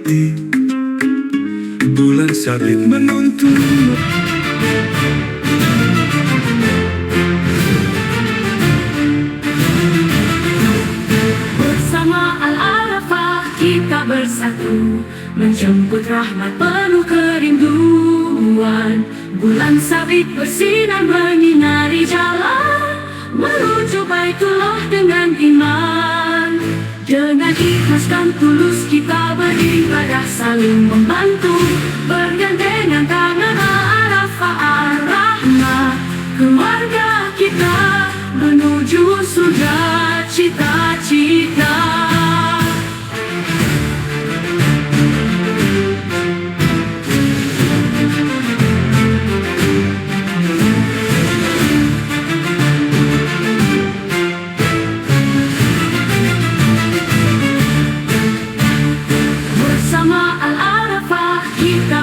mati. Bulan sabit menuntun. Bersama Al-Arafah kita bersatu, menjemput rahmat penuh kerinduan. Bulan sabit bersinar menyinari jalan menuju Baitullah dengan iman. Dengan ikhlas dan tulus kita beribadah, saling membantu, bergandengan tangan. Al-Arafah Ar-Rahmah, keluarga kita menuju surga cita-cita.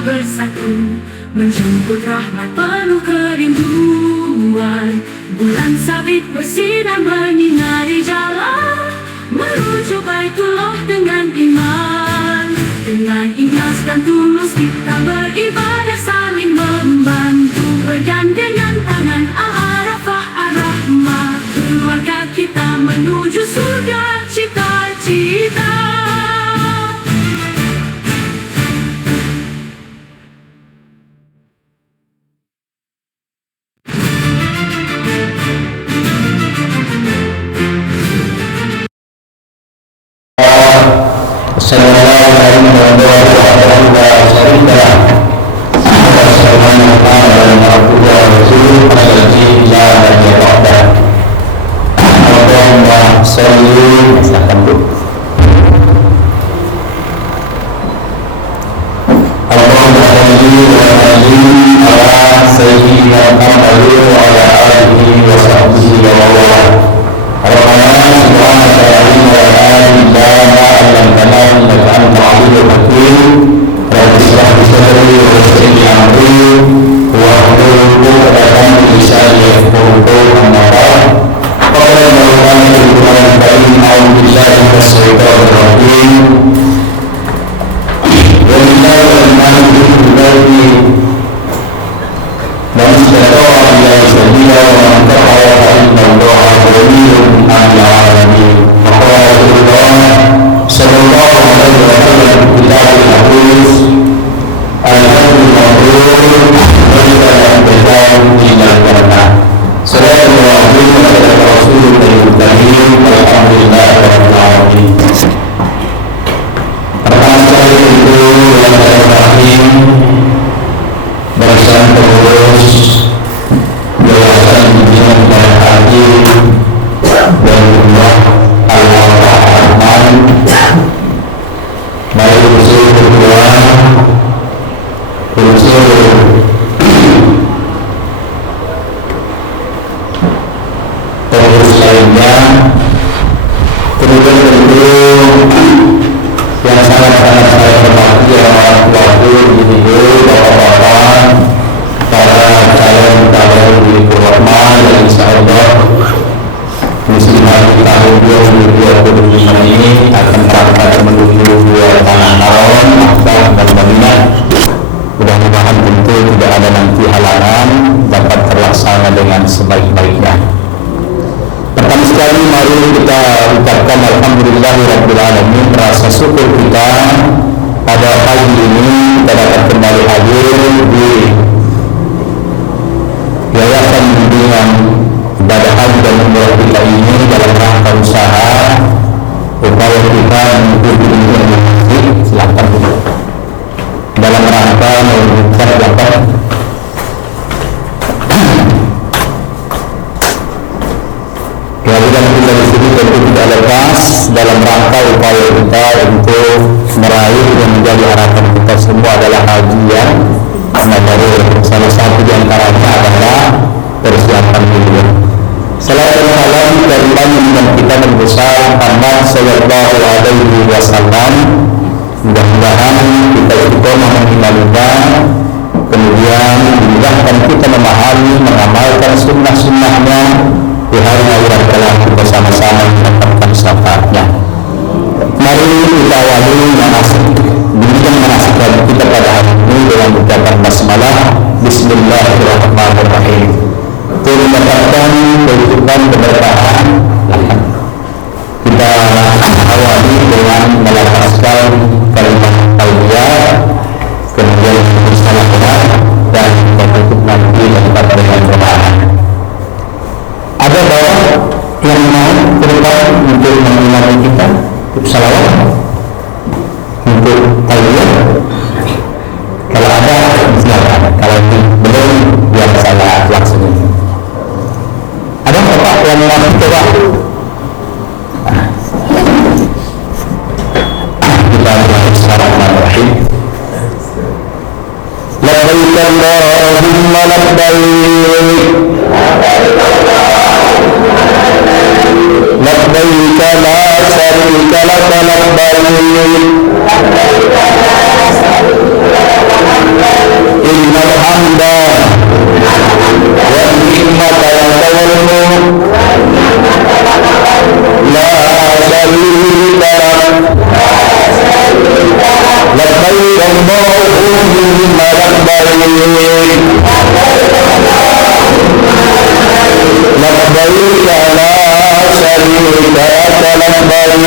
Bersatu, menjemput rahmat penuh kerinduan. Bulan sabit bersinar menyinari jalan menuju Baitullah dengan iman. Dengan ikhlas dan tulus kita beribadah, saling membantu, bergandengan tangan. Al-Arafah Ar-Rahmah, keluarga kita menuju surga cita-cita. Mudah-mudahan kita istiqomah menghilangkan, kemudian dimudahkan kita memahami, mengamalkan sunnah-sunnahnya di hari akhirat kelak kita sama-sama mendapatkan syafaatnya. Mari kita awali manasik basmalah. Bismillahirrahmanirrahim. Itu mendapatkan kehidupan keberkahan. Kita awali dengan melafazkan kalimat talbiyah, kemudian bersalawat, dan tutup nanti tempat dengan doa. Ada bawah yang mau berubah untuk mengimani kita untuk salawat, untuk talbiyah? Kalau ada, silakan. Kalau belum, biar saya langsung. Ada bapak yang mau coba? Kita mulai. Bismillahirrahmanirrahim. Labbaik Allahumma labbaik, labbaik la syarika laka labbaik, innal hamda wan ni'mata laka wal mulk la syarika lak. Labbaik Allahumma labbaik, labbaik la syarika laka labbaik,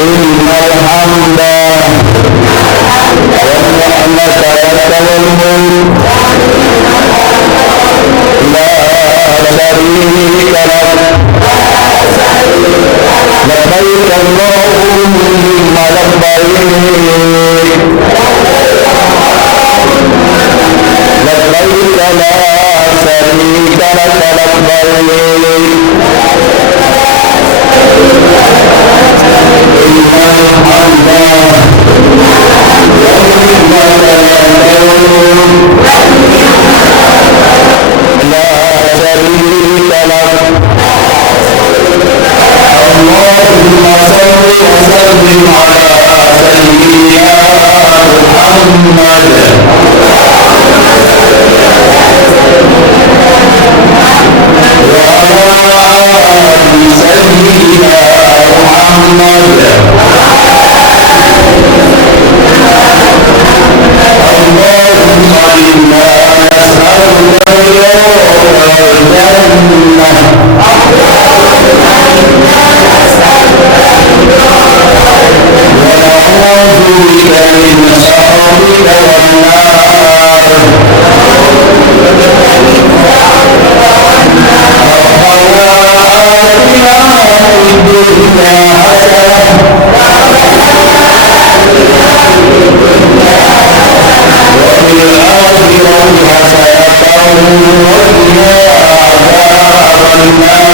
innal hamda wan ni'mata laka wal mulk la syarika lak. Labbaik Allahumma labbaik, labbaik la syarika laka labbaik, innal hamda wan ni'mata laka wal mulk la syarika lak. Allahumma salli wa sallim ala sayyidina Muhammad wa ala ali sayyidina Muhammad. Allahumma inna nas'aluka al-jannah ونعوذ بك من سخطك والنار. ربنا آتنا في الدنيا حسنة وفي الآخرة حسنة وقنا عذاب النار.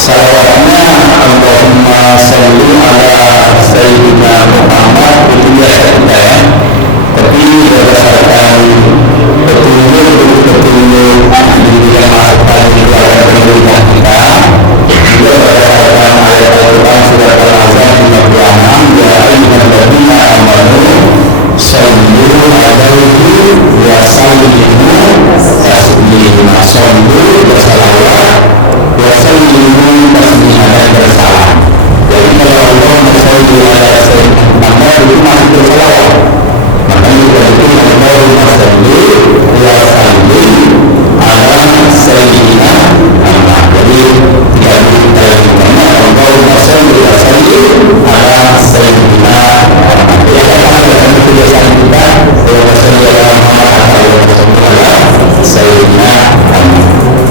Salawatnya Allahumma salli ala sayyidina Muhammad itu biasa kita ya, tapi berdasarkan petunjuk yang masukkan di dalam pendidikan kita, juga berdasarkan ayat Al-Quran surat Al-Ahzab 56, ya ayyuhalladzina amanu sallu alaihi wa sallimu taslima. Sallu bersalawat wa sallimu tasliman dan bersalam. Jadi kalau Allah bersalli ala sayyidina Muhammad itu masih bersalawat. Maka juga itu Allahumma salli wa sallim ala sayyidina Muhammad. Jadi tidak kita lakukannya Allahumma salli wa sallim ala sayyidina Muhammad. Jadi apa yang kebiasaan kita Allahumma salli ala Muhammad ala sayyidina Muhammad.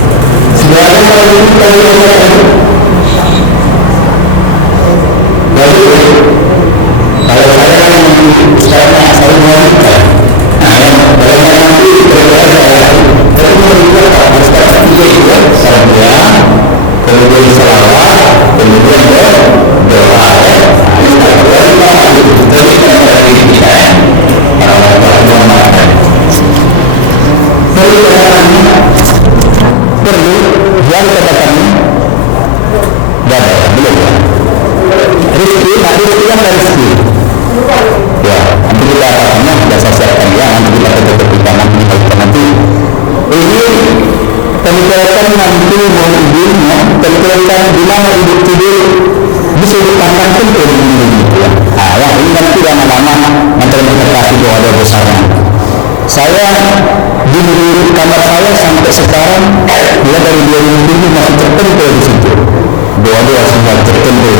tempelkan nanti mau ibunya, tempelkan di mana ibu tidur, bisa dipandang tempel ini ya. Nah, ya ini kan tidak lama menginterpretasi doa-doa besarnya. Saya di kamar saya sampai sekarang mulai dari 2007 masih tertempel di situ. Doa-doa semua tertempel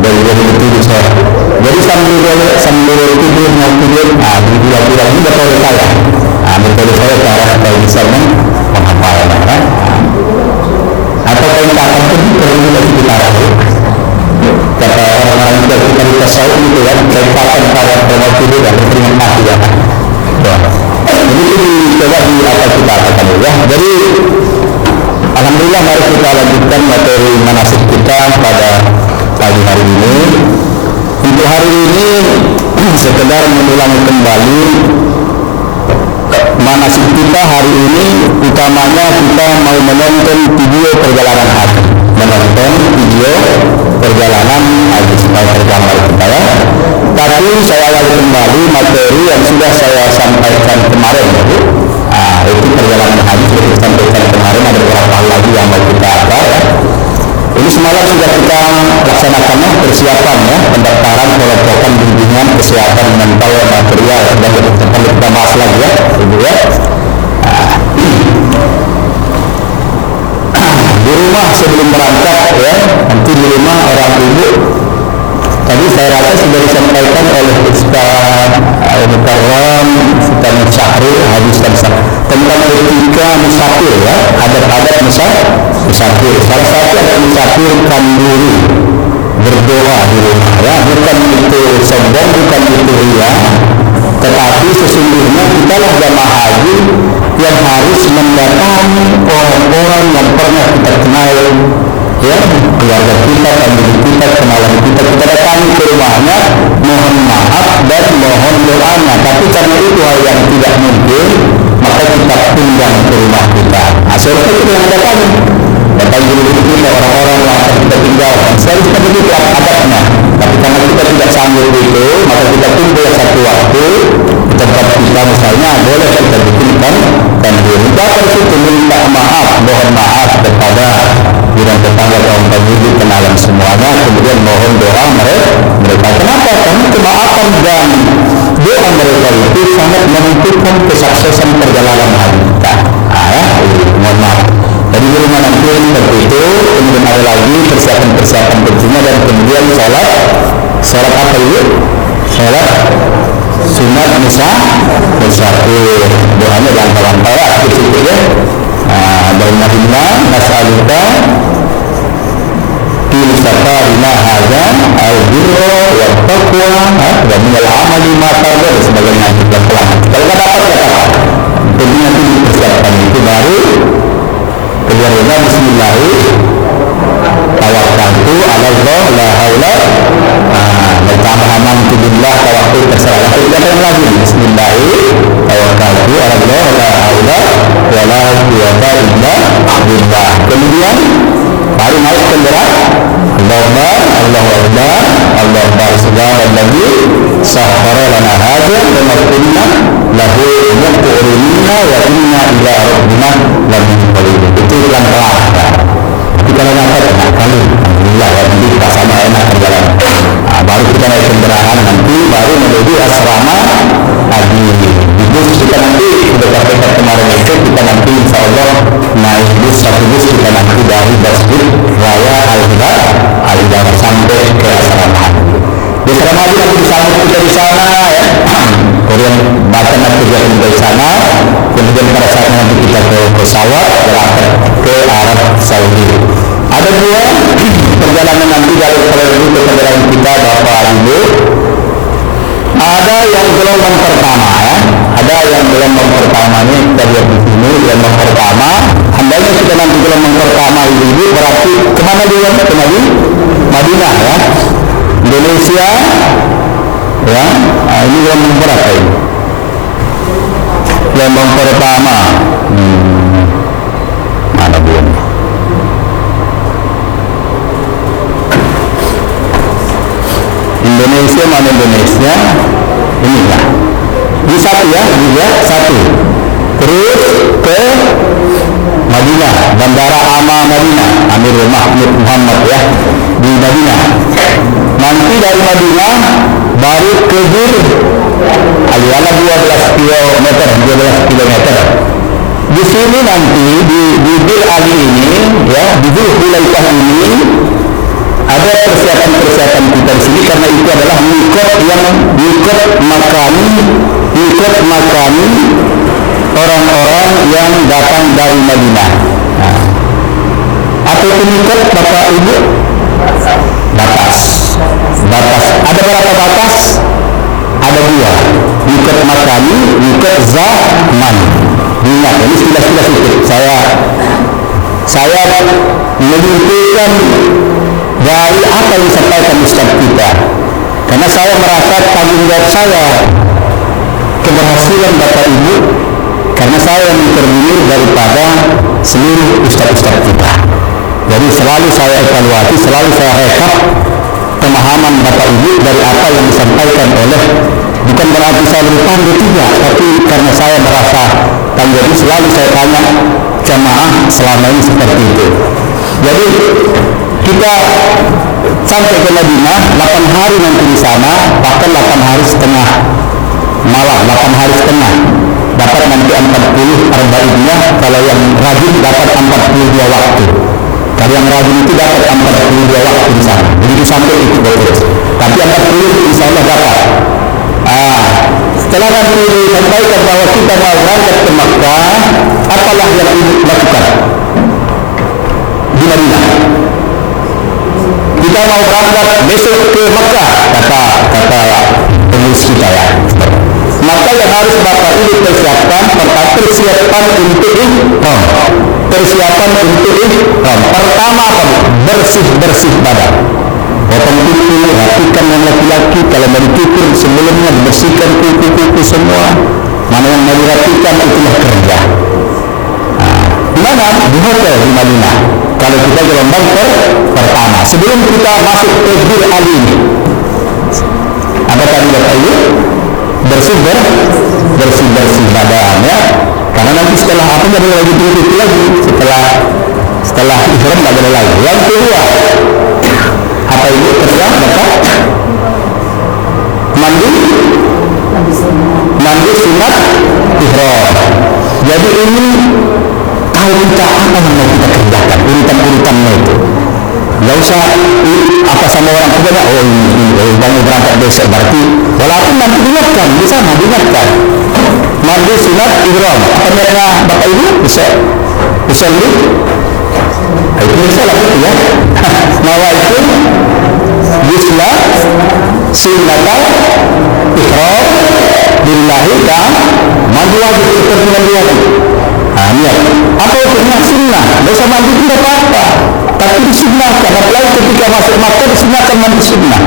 dari 2007 saya. Jadi sambil tidur mau tidur, bila-bila ini betul saya. Betul saya cara supaya bisa menghafal kan? Atau kain kakak pun perlu kita tahu. Kata orang-orang kita tasawuf itu ya, kain kakak pada mau tidur dan terima kasih ya. Jadi ini coba di apa kita katakan ya. Jadi alhamdulillah mari kita lanjutkan materi manasik kita pada pagi hari ini. Untuk hari ini sekedar mengulang kembali manasik kita hari ini, utamanya kita mau menonton video perjalanan haji, menonton video perjalanan haji supaya tergambar kita ya. Tapi saya awali kembali materi yang sudah saya sampaikan kemarin ya. Itu perjalanan haji sudah saya sampaikan kemarin, ada beberapa hal lagi yang mau kita apa ya. Ini semalam sudah kita laksanakan persiapan ya, pendaftaran kelompokan bimbingan kesehatan mental material dan kita bahas lagi ya, ibu ya. Di rumah sebelum berangkat ya, nanti di rumah orang ibu tadi saya rasa sudah disampaikan oleh Ustaz Al-Mukarram, Ustaz Syahrul, hadis tentang etika musafir ya, adat-adat musafir. Salah satu adat musafir kanduri berdoa di rumah ya, bukan itu sombong, bukan itu ria, tetapi sesungguhnya kita lah jamaah haji yang harus mendatangi orang-orang yang pernah kita kenal ya, keluarga kita, famili kita, kenalan kita datangi ke rumahnya, mohon maaf dan mohon doanya. Tapi karena itu hal yang tidak mungkin, maka kita undang ke rumah kita. Asalnya itu yang datang dulu kita orang-orang yang kita tinggalkan. Selalu kita begitu adatnya. Tapi karena kita tidak sanggup itu, maka kita kumpul satu waktu di tempat kita misalnya, boleh kita bikinkan dan kita situ minta maaf, mohon maaf kepada jiran tetangga, kaum penghuni, kenalan semuanya, kemudian mohon doa mereka. Kenapa? Karena kemaafan dan doa mereka itu sangat menentukan kesuksesan perjalanan haji kita. Ya, mohon maaf. Jadi di rumah nanti seperti itu, kemudian ada lagi persiapan tentunya, dan kemudian sholat apa itu? Sholat sunat musafir. Doanya langkah-langkah ya, di situ ya. Allahumma nas'aluka fil safarina hadza al-birra wa taqwa wa min al-amali ma tarda dan sebagainya. Kalau nggak dapat katakan. Tentunya nanti dipersiapkan itu baru keluarga bismillahirrahmanirrahim. Tawakkaltu 'ala Allah la haula wa ta'ala billah tawakkul terserah. Kita lagi bismillahirrahmanirrahim. Tawakkaltu 'ala Allah la haula wa la quwwata illa billah. Kemudian baru naik kendaraan. Allahumma subhanalladzi sakhkhara lana hadza wa ma kunna lahu muqrinina wa inna ila rabbina lamunqalibun. Itu yang terakhir. Tapi kalau dapat kali alhamdulillah ya, jadi kita sama enak perjalanan. Baru kita naik kendaraan, nanti baru menuju asrama haji. Bus kita nanti sudah kita kemarin itu, kita nanti insya Allah naik bus, satu bus kita nanti dari Masjid Raya Al-Hidayah sampai ke asrama haji. Di asrama haji nanti disambut kita di sana ya. Kemudian bahkan nanti dari sana, kemudian pada saat nanti kita ke pesawat berangkat ke Arab Saudi. Ada dua perjalanan nanti dari Kuala ke perjalanan kita Bapak Ibu. Ada yang gelombang pertama ya, ada yang gelombang pertamanya kita lihat di sini. Gelombang pertama, hendaknya kita nanti gelombang pertama ibu berarti kemana dia? Ke Madinah ya, Indonesia ya. Ini gelombang berapa ini? Gelombang pertama mana dia? Indonesia mana Indonesia? Ini ya. Ini satu ya, juga satu. Terus ke Madinah. Nurul Mahmud Muhammad ya, di Madinah. Nanti dari Madinah baru ke Bir Aliana 12 kilometer. Di sini nanti di Bir Ali ini ya, di Dzulhulaifah ini ada persiapan kita di sini, karena itu adalah mikot makani orang-orang yang datang dari Madinah. Nah, apa itu mikot Bapak Ibu? Batas. Ada berapa batas? Ada 2. Mikot makani, mikot zaman. Ingat, ini sudah itu. Saya menyimpulkan dari apa yang disampaikan Ustaz kita, karena saya merasa tanggung jawab saya keberhasilan Bapak Ibu, karena saya yang terdiri daripada seluruh ustaz-ustaz kita. Jadi selalu saya evaluasi, selalu saya rekap pemahaman Bapak Ibu dari apa yang disampaikan oleh, bukan berarti saya lebih pandai, tidak, tapi karena saya merasa tanggung jawab, selalu saya tanya jamaah selama ini seperti itu. Jadi kita sampai ke Madinah 8 hari nanti di sana, bahkan 8 hari setengah, malah 8 hari setengah, dapat nanti 40 arba'innya. Kalau yang rajin dapat 42 waktu. Kalau yang rajin itu dapat 42 waktu di sana. Begitu sampai itu terus. Tapi 40 insya Allah dapat. Setelah nanti disampaikan bahwa kita mau berangkat ke Makkah, apalah yang dilakukan di Madinah? Kita mau berangkat besok ke Makkah, kata pengurus kita ya. Maka yang harus Bapak Ibu persiapkan, persiapan untuk ihram. Persiapan untuk ihram. Pertama apa? Bersih badan. Potong kuku, rapikan yang laki-laki. Kalau mau dicukur sebelumnya bersihkan kuku semua. Mana yang mau dirapikan itulah kerja. Di mana? Di hotel di Madinah. Kalau kita gelombang pertama, sebelum kita masuk ke Bir Ali ini, apa tadi Bapak Ibu? Bersih badan ya. Karena nanti setelah apa nggak boleh lagi itu lagi. Setelah ihram nggak boleh lagi. Yang kedua, apa itu kerja Bapak? Mandi sunat ihram. Jadi ini tahu kita apa yang mau kita kerjakan, urutan-urutannya itu. Nggak usah apa sama orang tua, banyak berangkat besok, berarti walaupun nanti diingatkan di sana, mandi sunat ihram. Apa mereka Bapak Ibu bisa lihat? Itu bisa lah itu ya. Nawaitu bisla sunnatal ihram billahi ta'ala, mandi wajib seperti mandi wajib. Niat. Apa hukumnya? Sunnah. Dosa mandi tidak apa-apa, tapi disunnahkan. Apalagi ketika masuk Makkah disunnahkan mandi sunnah.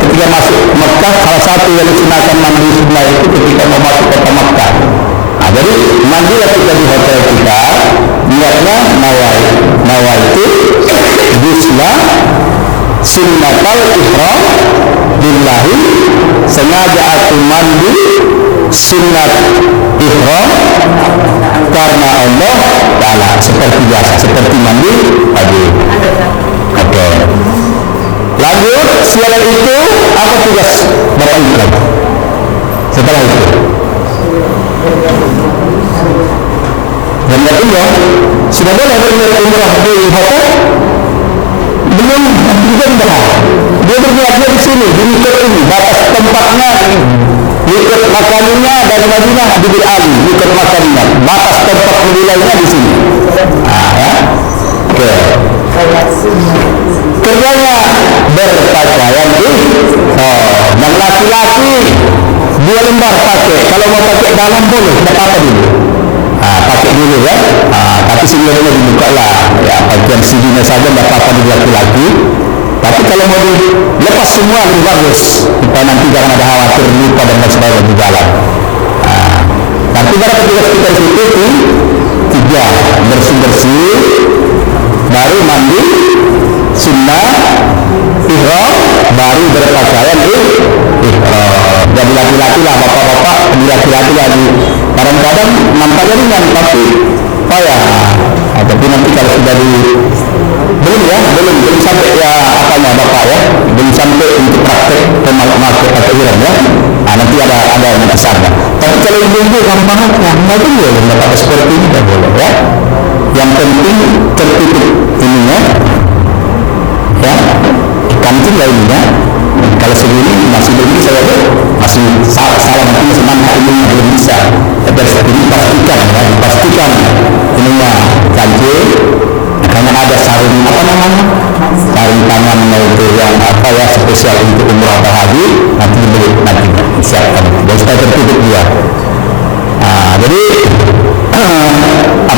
Ketika masuk Makkah, salah satu yang disunnahkan mandi sunnah itu ketika mau masuk kota Makkah. Jadi mandilah kita di hotel kita, niatnya nawaitu bismillah sunnatal ihram billahi, sengaja aku mandi sunnat ihram karena Allah Ta'ala, seperti biasa, seperti mandi wajib. Oke. Lanjut, setelah itu apa tugas Bapak Ibu lagi? Setelah itu dan umrah, sudah boleh umrah di hotel? Belum, dia berniatnya di sini, di mikot ini, batas tempatnya ini. Mikot makanannya dari Madinah di Bir Ali, mikot makanannya, batas tempat wilayahnya di sini. Ya. Oke. Kerjanya berpakaian yang laki-laki 2 lembar pakai. Kalau mau pakai dalam boleh, tidak apa-apa dulu. Pakai dulu ya. Tapi sebenarnya dibuka lah. Ya, bagian sininya saja tidak apa-apa di laki-laki. Tapi kalau mau dilepas semua lebih bagus. Kita nanti jangan ada khawatir lupa dan sebagainya di jalan. Nanti pada petugas kita di situ 3 bersih-bersih, baru mandi sunnah ihram, baru berpakaian ihram. Jadi laki-laki lah, bapak-bapak jadi laki-laki lagi. Kadang-kadang nampaknya ringan tapi payah. Tapi nanti kalau sudah sampai untuk praktek takbiran ya. Nanti ada besarnya. Tapi kalau ibu-ibu gampang aja, nggak boleh dapat seperti ini, nggak boleh ya. Yang penting tertutup ininya, ya, kancing lah ininya. Kalau segini masih begini saya masih salah nanti masih mantap ini belum bisa. Tapi ini dipastikan ininya kancing. Karena ada sarung apa namanya, sarung tangan itu yang apa ya spesial untuk umrah atau haji, nanti dibeli nanti siapkan dan supaya tertutup dia. Jadi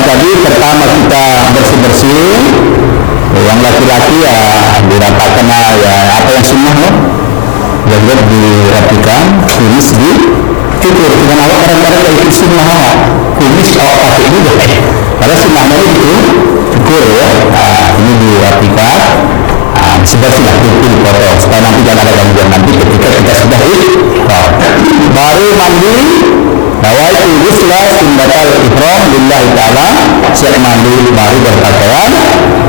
tadi pertama kita bersih, yang laki-laki ya diratakan ya apa yang sunnah ya, jadi dirapikan, kumis cukur dengan awak kadang-kadang itu sunnah kumis awak pakai juga karena sunnahnya itu cukur ya. Ini dirapikan, bersih-bersih kuku dipotong supaya nanti jangan ada gangguan nanti ketika kita sudah baru mandi. Bahwa itu ghusla sunnatul ihram lillahi ta'ala, siap mandi baru berpakaian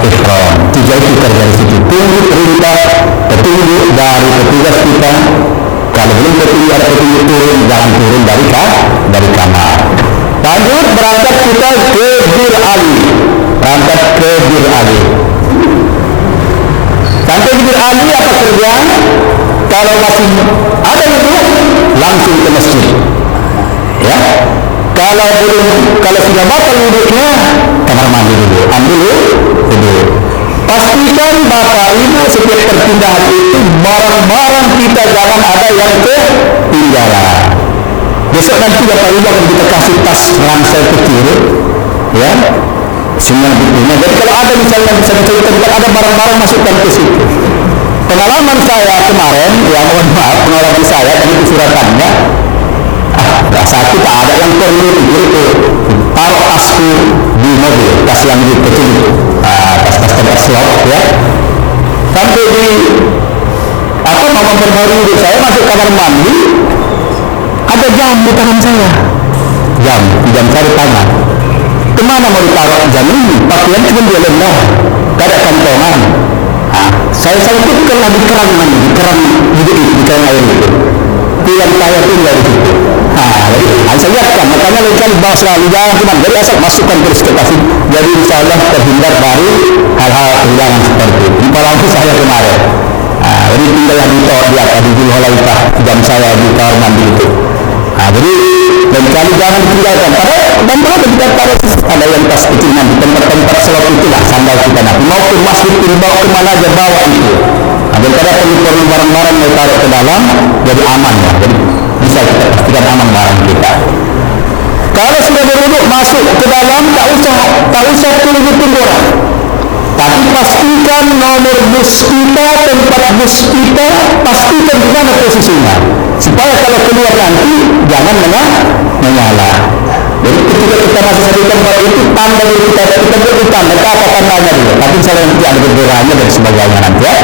ihram. Tujuan kita dari situ tunggu perintah petunjuk dari petugas kita. Kalau belum petunjuk ada petunjuk turun, jangan turun dari kamar. Lanjut berangkat kita ke Bir Ali. Berangkat ke Bir Ali. Sampai di Bir Ali apa kerjaan? Kalau masih ada itu langsung ke masjid. Ya, kalau sudah batal wuduknya, kamar mandi dulu, ambil dulu. Pastikan bapak ibu setiap perpindahan itu barang-barang kita jangan ada yang ketinggalan. Besok nanti bapak ibu akan kita kasih tas ransel kecil, ya, semua bukunya. Jadi kalau ada misalnya bisa diceritakan ada barang-barang masukkan ke situ. Pengalaman saya kemarin, ya mohon maaf, pengalaman saya tadi kesuratannya. Satu tak ada yang perlu itu taruh tasku di mobil, tas yang di kecil itu, tas tempat slot ya. Sampai di apa mau memperbarui hidup saya masuk kamar mandi, ada jam di tangan saya, jam saya di tangan. Kemana mau ditaruh jam ini? Pakaian cuma dia lemah, gak ada kantongan. Saya ikutkanlah di keran mandi, di keran air itu. Yang saya tinggal di situ. Saya lihatkan, makanya lain kali bawa selalu jangan cuma dari asal masukkan terus ke tasik. Jadi insya Allah terhindar dari hal-hal kehilangan seperti itu. Apalagi saya kemarin, jadi tinggal yang di atas di Julholaifah jam saya di kamar mandi itu. Jadi lain kali jangan ditinggalkan. Padahal dan kalau kita taruh ada yang tas kecil nanti tempat-tempat selop itulah sandal kita nanti mau ke masjid dibawa kemana aja bawa itu. Daripada perlu barang-barang yang taruh ke dalam jadi aman ya. Jadi bisa kita pastikan aman barang kita. Kalau sudah berwuduk masuk ke dalam tak usah tunggu orang. Tapi pastikan nomor bus kita, tempat bus kita, pastikan di mana posisinya. Supaya kalau keluar nanti jangan menyala. Jadi ketika kita masih satu tempat itu tanda kita beri tanda apa tandanya dulu. Tapi misalnya nanti ada benderanya dan sebagainya nanti ya.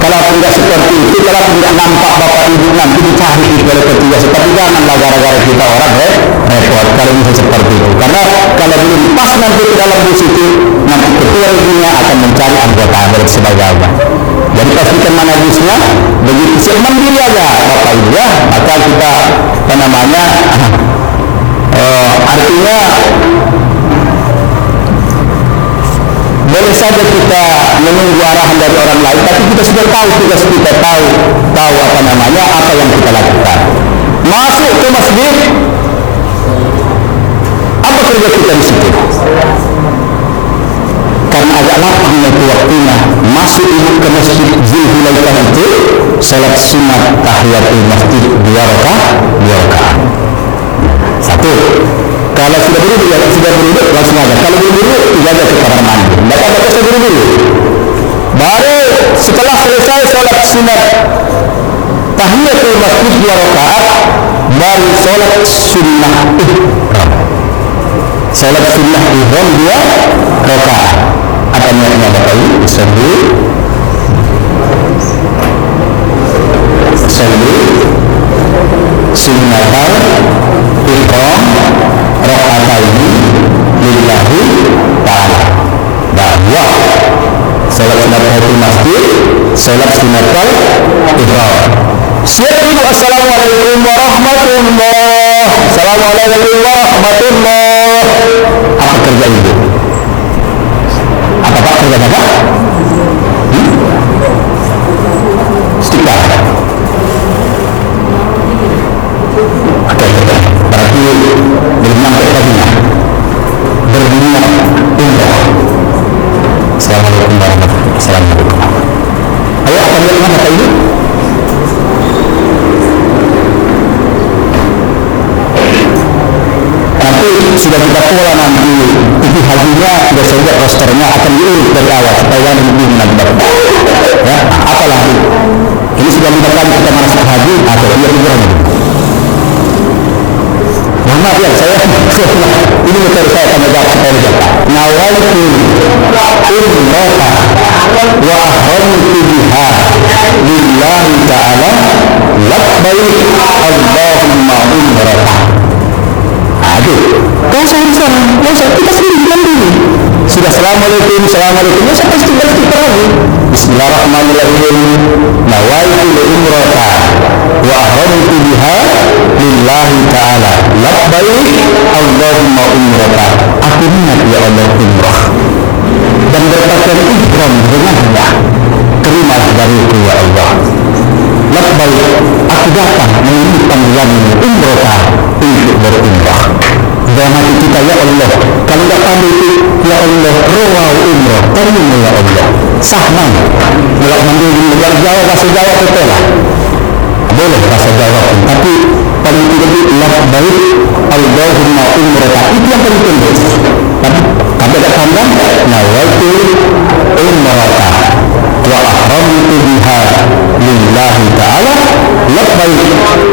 Kalau tidak seperti itu, kalau tidak nampak bapak ibu nanti dicari oleh petugas. Tapi janganlah gara-gara kita orang repot kalau bisa seperti itu. Karena kalau belum pas nanti ke dalam bus itu, nanti ketua ibunya akan mencari anggota dan sebagainya. Jadi pastikan mana busnya, begitu siap mandiri aja bapak ibu ya. Maka kita apa namanya? Artinya boleh saja kita menunggu arahan dari orang lain, tapi kita sudah tahu tugas kita, tahu apa namanya, apa yang kita lakukan. Masuk ke masjid, apa kerja kita di situ? Karena agak lapangnya itu waktunya. Masuk ke masjid Zulhulaifah itu salat sunat tahiyatul masjid 2 rakaat. Satu, kalau sudah berduduk langsung aja. Kalau berduduk jaga ke kamar mandi. Tidak ada kata berduduk. Baru setelah selesai sholat sunat tahiyatul masjid 2 rakaat, baru sholat sunnah ihram. Sholat sunnah ihram 2 rakaat. Apa niatnya Bapak Ibu? Sallu sunnatal ihram rakaataini lillahi ta'ala, bahwa Salat sunat tahiyatul masjid, salat sunatul ihram. Siap ibu, assalamualaikum warahmatullah. Assalamualaikum warahmatullah. Apa kerja ibu? Apa pak kerja apa? Stika. Oke, berarti belum sampai paginya. Berniat umrah. Assalamualaikum warahmatullahi wabarakatuh. Assalamualaikum. Ayo apa dia kata ibu? Nanti sudah kita pola nanti TV hajinya sudah saja rosternya akan diurut dari awal supaya lebih menarik. Ya, apalah ini sudah merupakan kita masuk haji atau dia umrah. Maaf ya, saya ini metode saya akan menjawab supaya menjawab. Nawaitu umrata wa ahramtu biha lillahi ta'ala labbaik Allahumma umrata. Aduh, kau seharusnya kita sendiri bilang dulu. Sudah assalamualaikum, assalamualaikum. Ya saya pasti balik kita lagi. Bismillahirrahmanirrahim. Nawaitu umrata wa ahramtu biha lillahi ta'ala labbaik Allahumma umrata. Aku niat ya Allah umrah dan berpakaian ihram dengannya. Terimalah dariku ya Allah. Labbaik, aku datang memenuhi panggilanmu umrata untuk berumrah. Dalam hati kita ya Allah, kalau tidak pandai itu ya Allah, rawau umrah, terima ya Allah. Sahman, kalau mandiri Jawa bahasa Jawa betul lah. Boleh bahasa Jawa pun, tapi paling tidak itu labbaik Allahumma umrata, itu yang paling penting. Tapi ada tambahan nawaitu umrata wa ahramtu biha lillahi ta'ala labbaik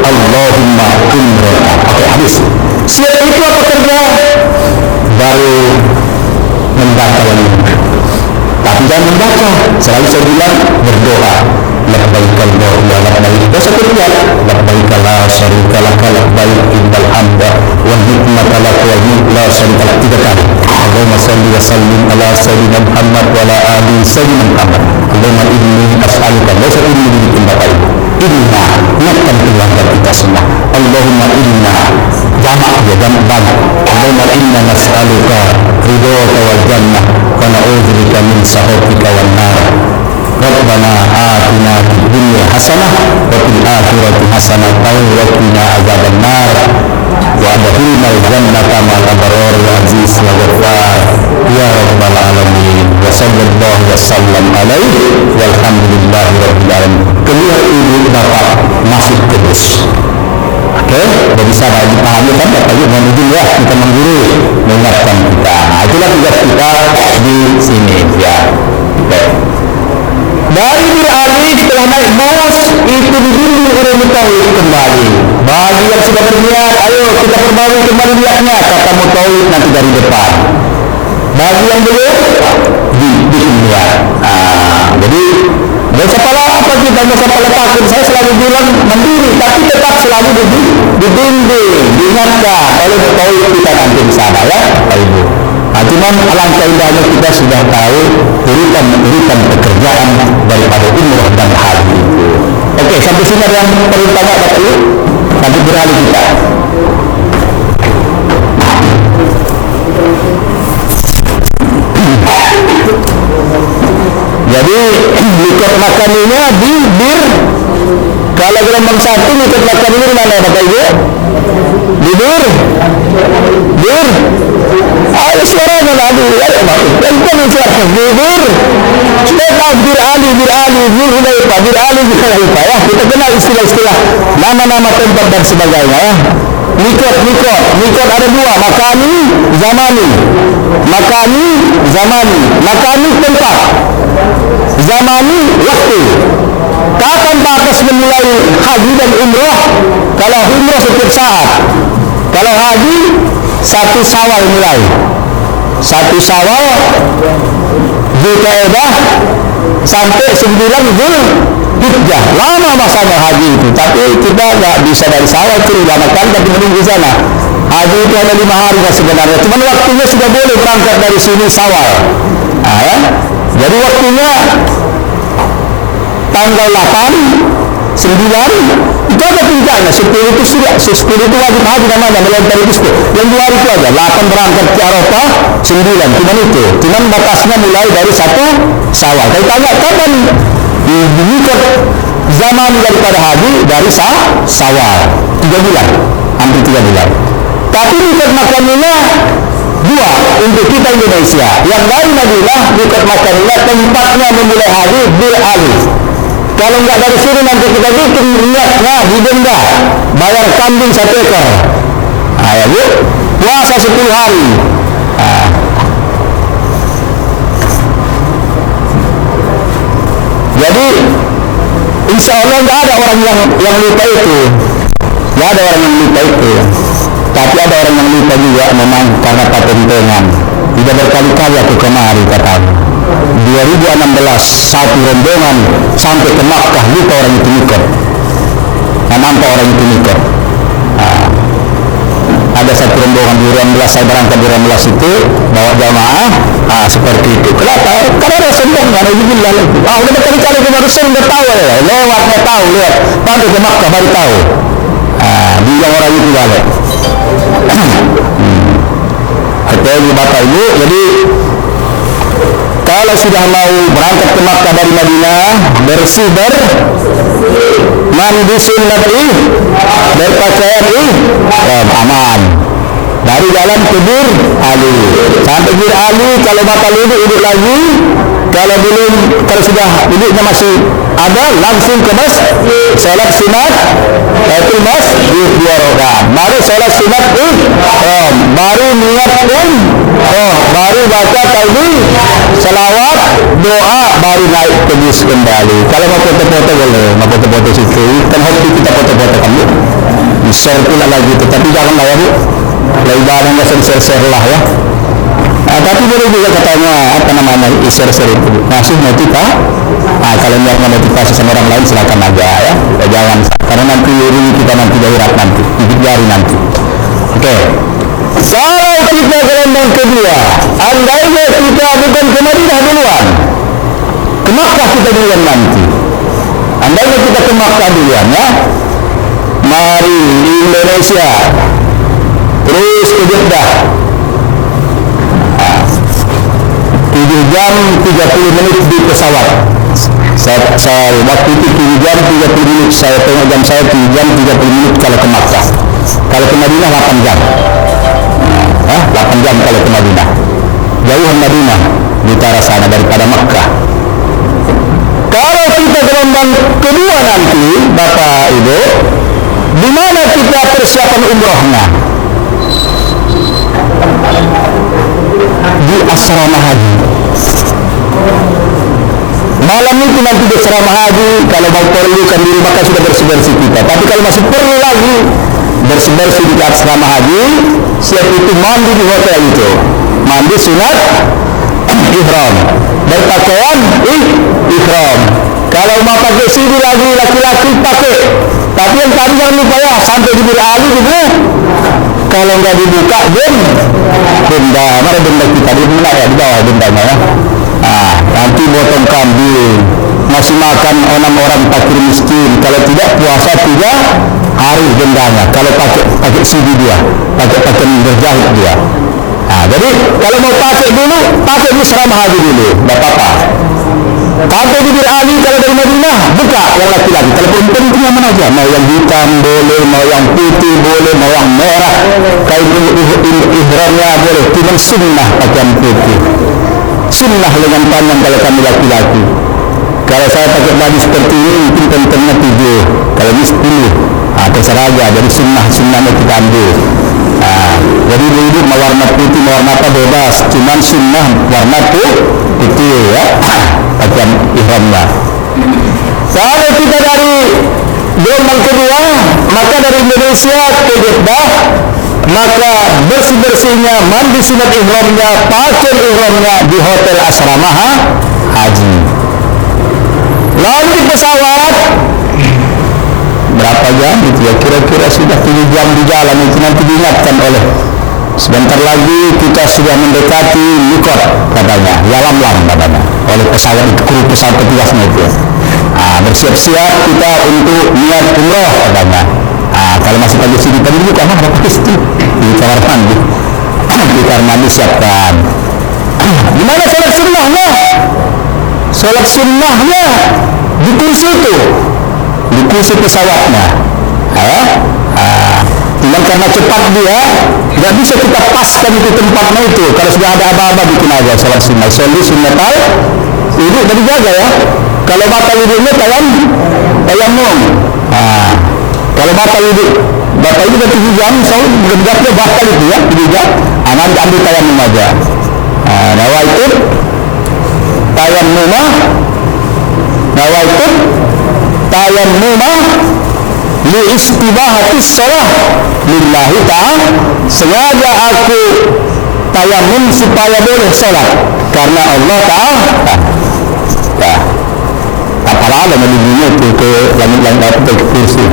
Allahumma umrata. Oke, habis. Siap itu apa kerja? Baru membaca lagi. Tapi jangan membaca, selalu saya bilang berdoa. Labbaik Allahumma labbaik. Dosa kedua, labbaik la syarika lak labbaik innal hamda wal nikmata lak wal mulk la syarika lak. 3 kali. Allahumma shalli wa sallim ala sayyidina Muhammad wa ala ali sayyidina Muhammad. Allahumma inni as'aluka dosa ini bikin bapak ibu. Inna, ingatkan keluarga kita semua. Allahumma inna, jamak ya, jamak banget. Allahumma inna nas'aluka ridhoka wal jannah wa na'udzubika min sakhatika wan nar. Rabbana atina fid dunya hasanah wa fil akhirati hasanah wa qina adzaban nar wa adkhilna al-jannata ma'al abrar ya aziz ya ghaffar ya rabbal alamin wa sallallahu wa sallam alaihi walhamdulillahi rabbil alamin. Keluar ibu bapak masuk ke bus. Oke, sudah bisa dipahami kan Bapak Ibu, mohon izin ya kita mengguru mengingatkan kita. Nah, itulah tugas kita di sini ya. Oke. Dari beralih setelah naik bus itu dibimbing oleh mutawif kembali. Bagi yang sudah berniat, ayo kita perbarui kembali niatnya, kata mutawif nanti dari depan. Bagi yang belum, dibimbing niat. Jadi dosa apa kita dosa pala takut. Saya selalu bilang mandiri, tapi tetap selalu dibimbing, diingatkan oleh mutawif kita nanti di sana ya, Pak Ibu. Cuman alangkah indahnya kita sudah tahu urutan pekerjaan daripada umrah dan haji itu. Oke, sampai sini ada yang perlu tanya Bapak Ibu? Sampai beralih kita. Jadi likot makan ini di bir. Kalau gelombang 1 likot makan ini di mana Bapak Ibu? Di bir. Ayo suaranya lagi, yang penting suara bir. Kita tahu bir Ali, bir Hudayfa, bir Hudayfa ya. Kita kenal istilah-istilah, nama-nama tempat dan sebagainya ya. Mikot ada 2, makani, makani tempat, zamani waktu. Kapan batas memulai haji dan umrah? Kalau umrah setiap saat, kalau haji 1 Syawal mulai. 1 Syawal Dzulqa'dah sampai 9 Dzulhijjah. Lama masanya haji itu, tapi kita nggak bisa dari Syawal turun lama kan, tapi menunggu sana. Haji itu ada 5 hari sebenarnya, cuma waktunya sudah boleh berangkat dari sini Syawal. Ya? Jadi waktunya tanggal 8, 9 itu ada puncaknya. 10 itu sudah, 10 itu wajib haji namanya, melontar itu 10. Yang 2 hari itu aja, 8 berangkat ke Arafah, 9 cuman itu. Cuman batasnya mulai dari 1 Syawal. Saya tanya kapan dimikot zaman daripada haji, dari Syawal, 3 bulan, hampir 3 bulan. Tapi mikot Makkah-Mina 2 untuk kita Indonesia. Yang dari Madinah mikot Makkah-Mina tempatnya memulai haji Bil Alif. Kalau nggak dari sini nanti kita bikin niatnya didenda, bayar kambing 1 ekor. Ya bu, puasa 10 hari. Jadi insya Allah nggak ada orang yang lupa itu, nggak ada orang yang lupa itu. Tapi ada orang yang lupa juga memang karena patentengan. Tidak berkali-kali aku kemari katamu. 2016 satu rombongan sampai ke Makkah, lupa orang itu mikot. Nampak orang itu mikot. Ada satu rombongan 2016, saya berangkat 2016 itu bawa jamaah, seperti itu. Kenapa? Karena ada sombong, ada juga. Udah berkali-kali ke Rasul udah tahu ya, lewatnya tahu, lihat. Sampai ke Makkah baru tahu. Dia orang itu balik. Hati-hati Bapak Ibu, jadi kalau sudah mau berangkat ke Makkah dari Madinah, bersih mandi sunat berpakaian aman. Dari jalan ke Bir Ali sampai Bir Ali, kalau batal duduk lagi. Kalau belum, kalau sudah duduknya masih ada, langsung ke masjid, salat sunat itu masjid 2 rakaat, baru salat sunat baru niat baru baca talbih, selawat, doa, baru naik ke bis kembali. Kalau mau foto-foto boleh, mau foto-foto situ, kan hobi kita foto-foto kan bu, share pula lagi, tetapi jangan lah ya bu, ibadahnya share lah ya. Tapi boleh juga katanya apa namanya share itu masih motivasi. Kalau niatnya motivasi sama orang lain silakan aja ya, jangan, karena nanti ini kita nanti dahirat nanti gigit jari nanti. Oke. Kalau kita gelombang kedua, andainya kita bukan ke Madinah duluan, ke Makkah kita duluan nanti. Andainya kita ke Makkah duluan ya, mari di Indonesia terus ke Jeddah. 7 jam 30 menit di pesawat. Saya waktu itu 7 jam 30 menit, saya tengok jam saya 7 jam 30 menit kalau ke Makkah. Kalau ke Madinah 8 jam. 8 jam kalau ke Madinah. Jauhan Madinah di utara sana daripada Makkah. Kalau kita gelombang kedua nanti, Bapak Ibu, di mana kita persiapan umrohnya? Di asrama haji. Malam itu nanti di asrama haji, kalau mau perlukan diri maka sudah bersih-bersih kita. Tapi kalau masih perlu lagi bersih-bersih di asrama haji, siap itu mandi di hotel itu, mandi sunat ihram, berpakaian ihram. Kalau mau pakai sini lagi laki-laki pakai. Tapi yang tadi jangan lupa ya, sampai di Bir Ali gitu. Kalau nggak dibuka denda, mana denda kita di mana ya, di bawah dendanya ya. Nanti potong kambing, ngasih makan 6 orang fakir miskin. Kalau tidak puasa 3 hari dendanya. Kalau pakai CD dia, pakai pakaian berjahit dia. Jadi kalau mau pakai dulu, pakai di asrama haji dulu, nggak apa-apa. Sampai di Bir Ali kalau dari Madinah buka yang laki-laki. Kalau perempuan itu yang mana aja, mau yang hitam boleh, mau yang putih boleh, mau yang merah. Kain ihramnya boleh, cuma sunnah pakaian putih. Sunnah lengan panjang kalau kami laki-laki. Kalau saya pakai baju seperti ini mungkin tentunya 7, kalau ini 10. Terserah aja. Jadi sunnahnya kita ambil. Jadi ibu mau warna putih, mau warna apa bebas. Cuman sunnah warna putih ya. Pakaian ihramnya. Kalau kita dari gelombang kedua, maka dari Indonesia ke Jeddah, maka bersih-bersihnya, mandi sunat ihramnya, pakaian ihramnya di hotel asrama haji. Lalu di pesawat berapa jam itu ya, kira-kira sudah 7 jam di jalan itu, nanti diingatkan oleh sebentar lagi kita sudah mendekati mikot katanya, ya lam katanya. oleh pesawat itu, kru pesawat petugasnya itu. Bersiap-siap kita untuk niat umroh katanya. Kalau masih pagi sini tadi kan ada pakis itu di kamar mandi. Di kamar mandi siapkan. Di mana sholat sunnahnya? Sholat sunnahnya di kursi itu, di kursi pesawatnya. Cuman karena cepat dia, nggak bisa kita paskan itu tempatnya itu. Kalau sudah ada apa-apa bikin aja sholat sunnah. Sholat sunnatal, ibu tadi jaga ya. Kalau batal wudhunya tayamum. Kalau batal wudhu, batal itu 7 jam, soal genggapnya batal itu ya, 7 jam. Nanti ambil tayamum aja. Nawaitu tayammumah, nawaitu tayammumah li istibahatis shalah lillahi ta'ala. Sengaja aku tayamum supaya boleh sholat karena Allah Ta'ala. Apalah ada dunia itu ke langit-langit ke kursi.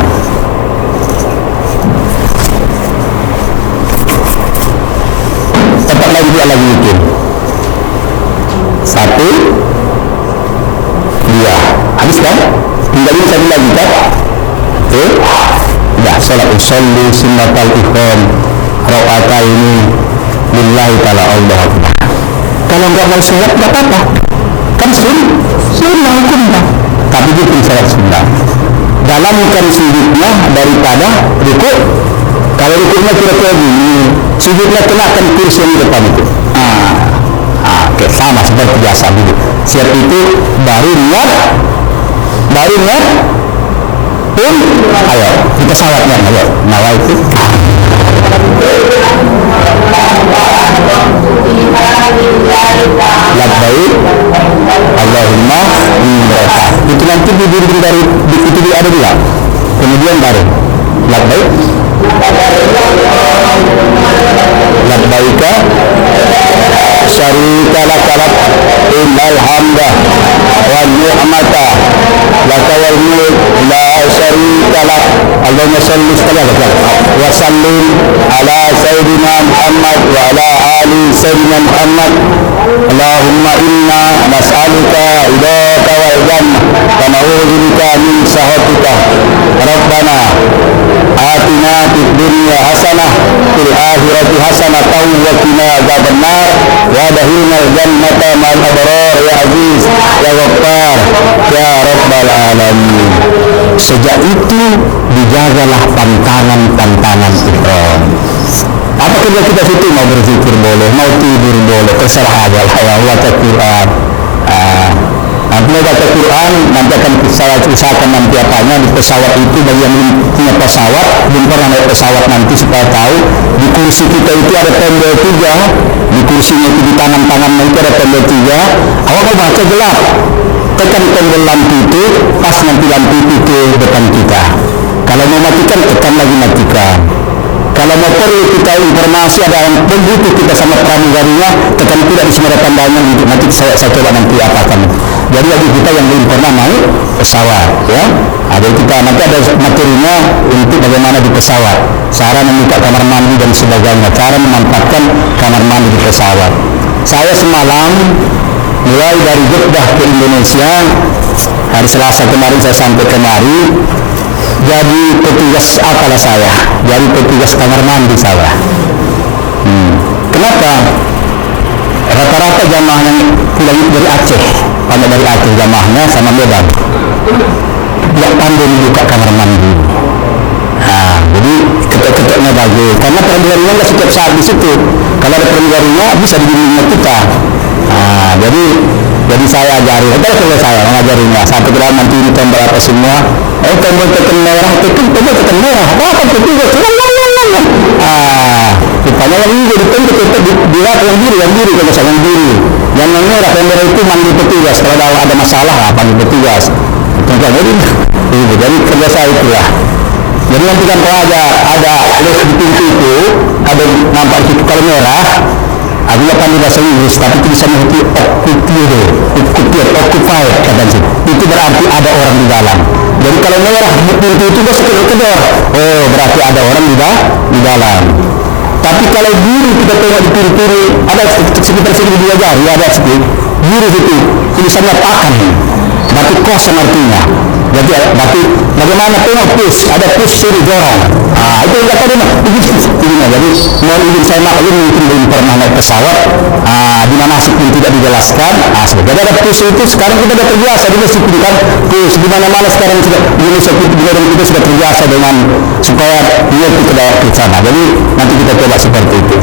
Tempat lagi dia lagi bikin 1, 2, habis kan? Tinggal ini satu lagi kan? Ya, sholat usolli sunnatal ikhwan rakaataini lillahi ta'ala Allah akbar. Kalau enggak mau sholat enggak apa-apa, kan sunnah hukumnya, tapi itu sholat sunnah. Dalamkan sujudnya daripada rukuk. Kalau rukuknya kira-kira begini, sujudnya kenakan kursi yang di depan itu. Oke, sama seperti biasa dulu. Siap itu baru niat pun, ayo di pesawatnya, ayo nawaitu labbaik Allahumma umrah. Itu nanti diri dari itu ada juga. Kemudian baru labbaik labbaika syarika laka innal hamda wa ni'mata laka wal mulk la syarika lak. Allahumma shalli wa sallim ala sayyidina Muhammad wa ala ali sayyidina Muhammad. Allahumma inna nas'aluka ridaka wal jannah wa na'udzu bika min sakhatika. Rabbana atina fid dunya hasanah fil akhirati hasanah wa qina adzabannar wa adkhilnal jannata ma'al abrar ya aziz ya ghaffar ya rabbal alamin. Sejak itu dijagalah pantangan-pantangan ihram. Apa kerja kita situ? Mau berzikir boleh, mau tidur boleh, terserah aja lah ya. Baca Quran. Nanti baca Quran, nanti akan saya usahakan nanti apanya di pesawat itu. Bagi yang punya pesawat, belum pernah naik pesawat nanti supaya tahu di kursi kita itu ada tombol 3. Di kursinya itu di tangan-tangannya itu ada tombol 3. Awak mau baca gelap, tekan tombol lampu itu, pas nanti lampu itu ke depan kita. Kalau mau matikan, tekan lagi matikan. Kalau mau perlu kita informasi ada yang begitu kita sama pramugarinya, tekan tidak di semua tandanya gitu. Nanti saya coba nanti apakan. Jadi bagi kita yang belum pernah naik pesawat, ya, ada kita nanti ada materinya untuk bagaimana di pesawat, cara membuka kamar mandi dan sebagainya, cara memanfaatkan kamar mandi di pesawat. Saya semalam mulai dari Jeddah ke Indonesia, hari Selasa kemarin saya sampai kemari. Jadi petugas apalah saya, jadi petugas kamar mandi saya. Kenapa? Rata-rata jamaah yang pulang dari Aceh, pada dari Aceh jamaahnya sama Medan, tidak pandai membuka kamar mandi. Jadi ketok-ketoknya bagus, karena pramugarinya nggak setiap saat di situ. Kalau ada pramugarinya bisa dibimbingnya kita. Jadi saya ajari, kalau saya mengajarinya sampai kira nanti ini tombol apa semua. Tombol tekan merah, tombol tekan merah, apa petugas? Rupanya yang ini jadi tombol yang biru kalau saya yang biru. Yang merah, yang merah itu manggil petugas. Kalau ada masalah, panggil petugas. Jadi kerja saya itulah. Jadi nanti kan kalau ada di pintu itu, ada nampak itu kalau merah. Ada pandai bahasa Inggris, tapi tulisannya itu occupied katanya. Itu berarti ada orang di dalam. Jadi kalau merah pintu itu bisa kedor-kedor, oh berarti ada orang di dalam. Tapi kalau biru kita tengok di kiri-kiri, ada sekitar 2 jari, ada sedikit huruf itu tulisannya pakan, berarti kosong artinya. Jadi berarti bagaimana tengok push, ada push suri dorong. Itu yang kata dia ini. Jadi mohon izin saya maklum mungkin belum pernah naik pesawat, di mana asik pun tidak dijelaskan. Jadi ada push itu sekarang kita sudah terbiasa di masjid kan push di mana-mana sekarang sudah Indonesia kita sudah terbiasa dengan supaya mengerti ke daerah ke sana. Jadi nanti kita coba seperti itu.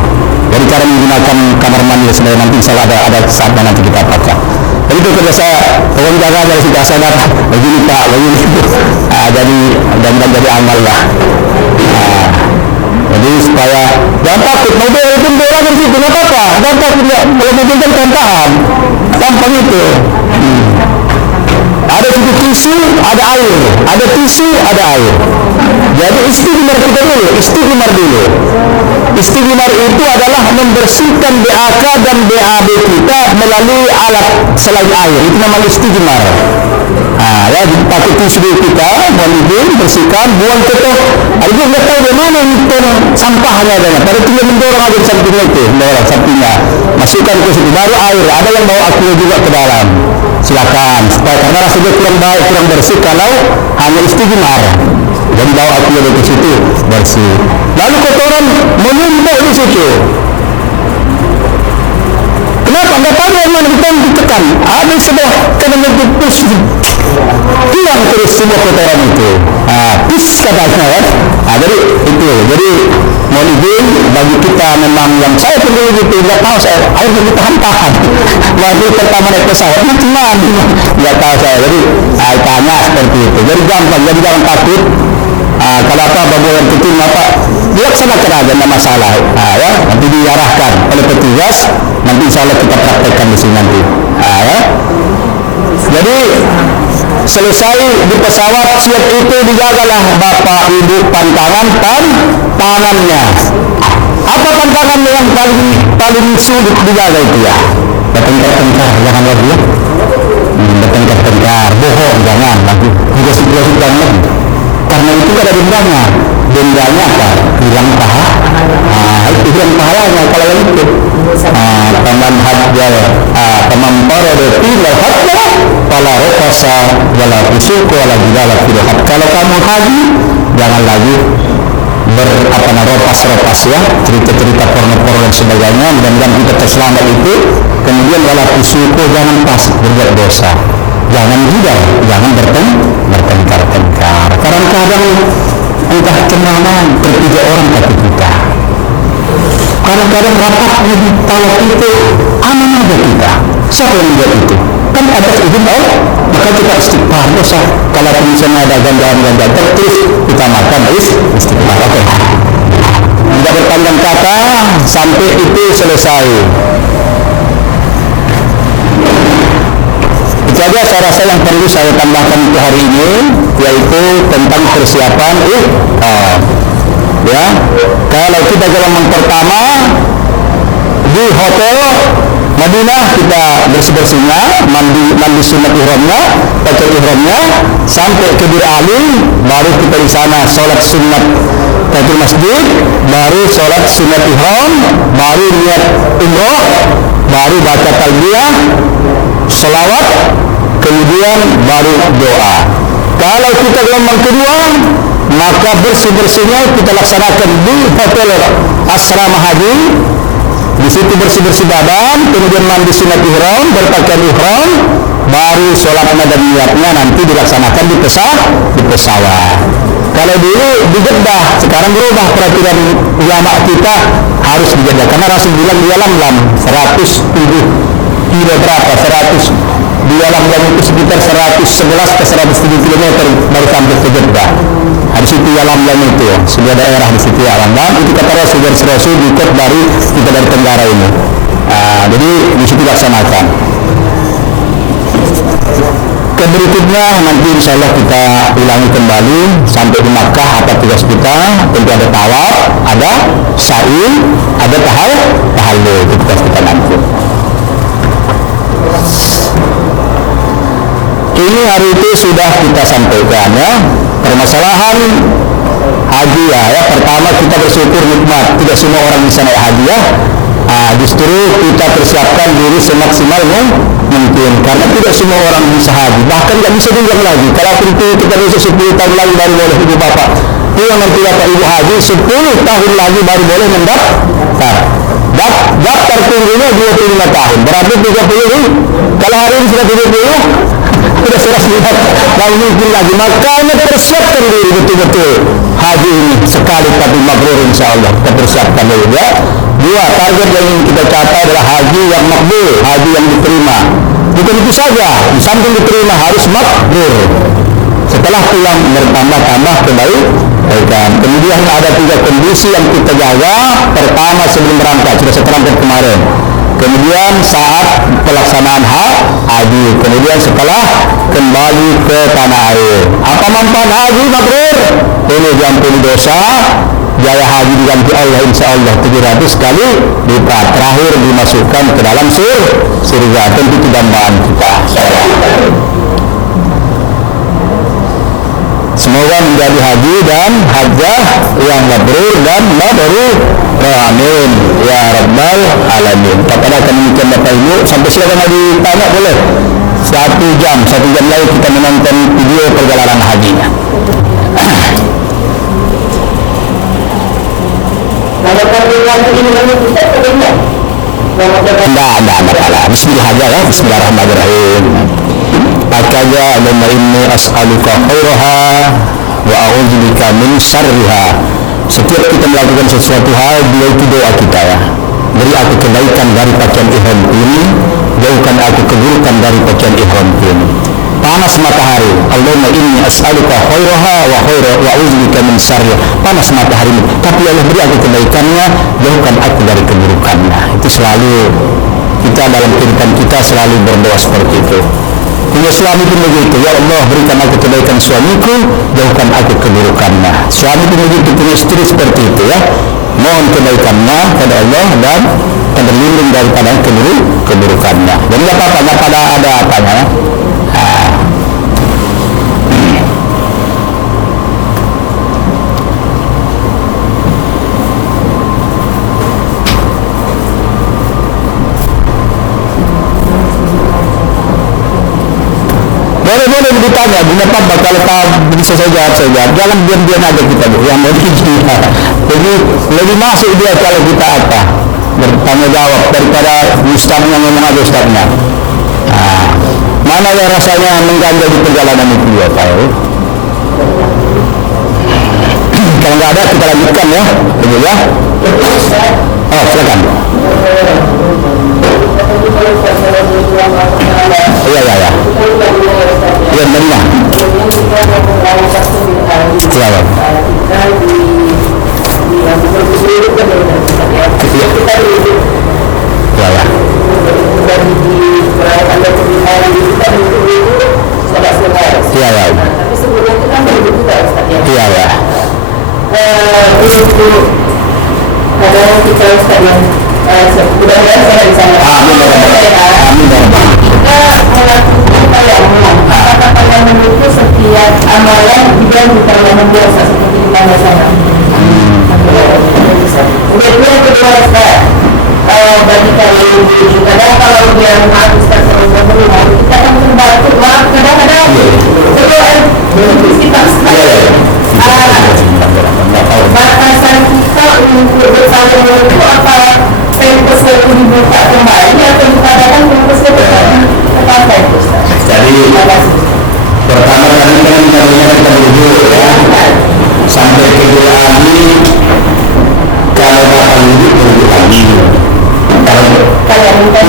Jadi cara menggunakan kamar mandi supaya nanti misalnya ada saatnya nanti kita pakai. Jadi itu kerja saya, tolong jaga dari situ saya dapat begini Pak, begini. Jadi mudah-mudahan jadi amal lah. Jadi supaya jangan takut, mobil itu orang dari situ nggak apa-apa, jangan takut ya, kalau mobil kan paham, gampang itu. Ada situ tisu, ada air, ada tisu, ada air. Jadi istighfar kita dulu, istighfar dulu. Istighfar itu adalah membersihkan BAK dan BAB kita melalui alat selain air. Itu namanya istighfar. Ya, pakai tisu kita, bersihkan, buang ke toh. Itu nggak tahu di mana itu sampahnya ada. Pada tinggal mendorong aja di sampingnya itu, mendorong sampingnya. Masukkan ke situ, baru air. Ada yang bawa akunya juga ke dalam. Silakan. Supaya karena rasanya kurang baik, kurang bersih kalau hanya istighfar. Jadi bawa akunya ke situ bersih. Lalu kotoran menumpuk di situ. Kenapa? Nggak tahu yang mana kita ditekan. Ada sebelah kanan itu push, hilang terus semua kotoran itu. Push katanya kan. Jadi itu. Jadi mohon izin bagi kita memang yang saya perlu gitu nggak tahu saya air lebih tahan. Waktu pertama naik pesawat macam mana? Nggak tahu saya. Jadi tanya seperti itu. Jadi gampang. Jadi jangan takut. Kalau apa yang kecil apa dilaksanakan aja, tidak masalah. Ya, nanti diarahkan oleh petugas, nanti insya Allah kita praktekkan di sini nanti. Ya. Jadi selesai di pesawat siap itu dijagalah bapak ibu pantangan tangannya. Apa pantangannya yang paling sulit dijaga itu ya? Bertengkar-tengkar jangan lagi ya. Bertengkar-tengkar, bohong jangan lagi. Juga situasi jangan. Karena itu ada dendanya apa? Hilang pahala. Itu hilang pahalanya kalau yang itu. Taman hajjal, taman parodoti lahadnya, pala rokasa, wala usuku, wala jidala filohat. Kalau kamu haji, jangan lagi ropas ya, cerita-cerita porno-porno dan sebagainya. Dan kita terselamat itu. Kemudian wala usuku, jangan pasik berbuat dosa. Jangan juga, jangan bertengkar-tengkar. Kadang-kadang entah kemana tertiga orang kata kita. Kadang-kadang rapatnya di talak itu aman aja kita. Siapa yang membuat itu? Kan ada izin Allah, maka kita istighfar dosa. Kalau misalnya ada ganjaran terus kita makan istighfar. Oke. Tidak berpanjang kata sampai itu selesai. Itu aja saya rasa yang perlu saya tambahkan untuk hari ini, yaitu tentang persiapan ya. Kalau kita gelombang pertama di hotel Madinah, kita bersih-bersihnya, mandi sunat ihramnya, pakai ihramnya, sampai ke Bir Ali, baru kita di sana sholat sunat tahiyatul masjid, baru sholat sunat ihram, baru niat umroh, baru baca talbiyah, selawat, kemudian baru doa. Kalau kita gelombang kedua, maka bersih-bersihnya kita laksanakan di hotel asrama haji. Di situ bersih-bersih badan, kemudian mandi sunat ihram, berpakaian ihram, baru sholatnya dan niatnya nanti dilaksanakan di pesawat. Kalau dulu di Jeddah, sekarang berubah peraturan ulama kita harus di Jeddah, karena Rasul bilang di Yalamlam 107 kilo berapa, 100 di Yalamlam itu sekitar 111 ke 107 km baru sampai ke Jeddah. Di situ Yalamlam itu sebuah daerah di situ Yalamlam, itu kata Rasul diikut dari kita dari Tenggara ini. Jadi di situ laksanakan. Berikutnya nanti insya Allah kita ulangi kembali sampai di Makkah. Apa tugas kita? Tentu ada tawaf, ada sa'i, ada tahallul. Itu tugas kita nanti. Ini hari itu sudah kita sampaikan ya, permasalahan haji ya. Pertama kita bersyukur nikmat, tidak semua orang bisa naik haji ya. Justru kita persiapkan diri semaksimal mungkin, karena tidak semua orang bisa haji, bahkan nggak bisa diulang lagi. Kalau kita bisa 10 tahun lagi baru boleh ibu bapak pulang, nanti bapak ibu haji 10 tahun lagi baru boleh mendaftar. Daftar tunggunya 25 tahun, berarti 30. Kalau hari ini sudah 70, sudah 100 nggak mungkin lagi. Makanya persiapkan diri betul-betul haji ini sekali tapi mabrur, insya Allah kita persiapkan dulu ya. 2, target yang ingin kita capai adalah haji yang makbul, haji yang diterima. Bukan itu saja, di samping diterima harus mabrur. Setelah pulang bertambah kebaikan. Kemudian ada 3 kondisi yang kita jaga. Pertama, sebelum berangkat, sudah saya terangkan kemarin. Kemudian saat pelaksanaan haji. Kemudian setelah kembali ke tanah air. Apa manfaat haji mabrur? Ini diampuni dosa, biaya haji diganti Allah insya Allah 700 kali lipat. Terakhir dimasukkan ke dalam surga. Tentu itu dambaan kita. Semoga menjadi haji dan hajjah yang mabrur dan mabrur. Amin ya rabbal alamin. Kepada demikian Bapak Ibu, sampai silakan mau ditanya boleh. 1 jam lagi kita menonton video perjalanan hajinya. Tidak masalah. Bismillah aja ya. Bismillahirrahmanirrahim. Akaja Allahumma inni as'aluka khairaha wa a'udzubika min syarriha. Setiap kita melakukan sesuatu hal, beliau itu doa kita ya. Beri aku kebaikan dari pakaian ihram ini, jauhkan aku keburukan dari pakaian ihram ini. Panas matahari, Allahumma inni as'aluka khairaha wa a'udzubika min syarriha. Panas matahari ini, tapi Allah beri aku kebaikannya, jauhkan aku dari keburukannya. Itu selalu kita dalam kehidupan kita selalu berdoa seperti itu. Punya suami pun begitu, ya Allah berikan aku kebaikan suamiku, jauhkan aku keburukannya. Suami pun begitu, punya istri seperti itu ya. Mohon kebaikannya kepada Allah dan berlindung daripada keburukannya. Jadi apa-apa, nggak pada ada apanya ya. Boleh ditanya, kenapa kalau bisa saja, jangan diam-diam aja kita Bu, yang mau jadi lebih masuk dia kalau kita apa bertanggung jawab daripada ustaznya ngomong aja ustaznya. Mana yang rasanya mengganggu di perjalanan itu ya Pak? Kalau nggak ada kita lanjutkan ya, betul ya? Oh silakan. Iya. Yang benar. Silakan. Iya. Kadang kita Ustaz yang mudah-mudahan saya bisa kita yang memiliki setiap amalan juga bukan biasa seperti di mana sana. Kemudian yang kedua Ustaz, bagi kalian kadang kalau dia maaf Ustaz kita akan membantu maaf kadang-kadang kita batasan kita untuk bersaling itu apa tempus itu dibuka kembali atau dikatakan tempus itu terpakai. Jadi pertama kali kan kita berjuru ya sampai kedua lagi kalau bapak ibu berjuru lagi kalau minta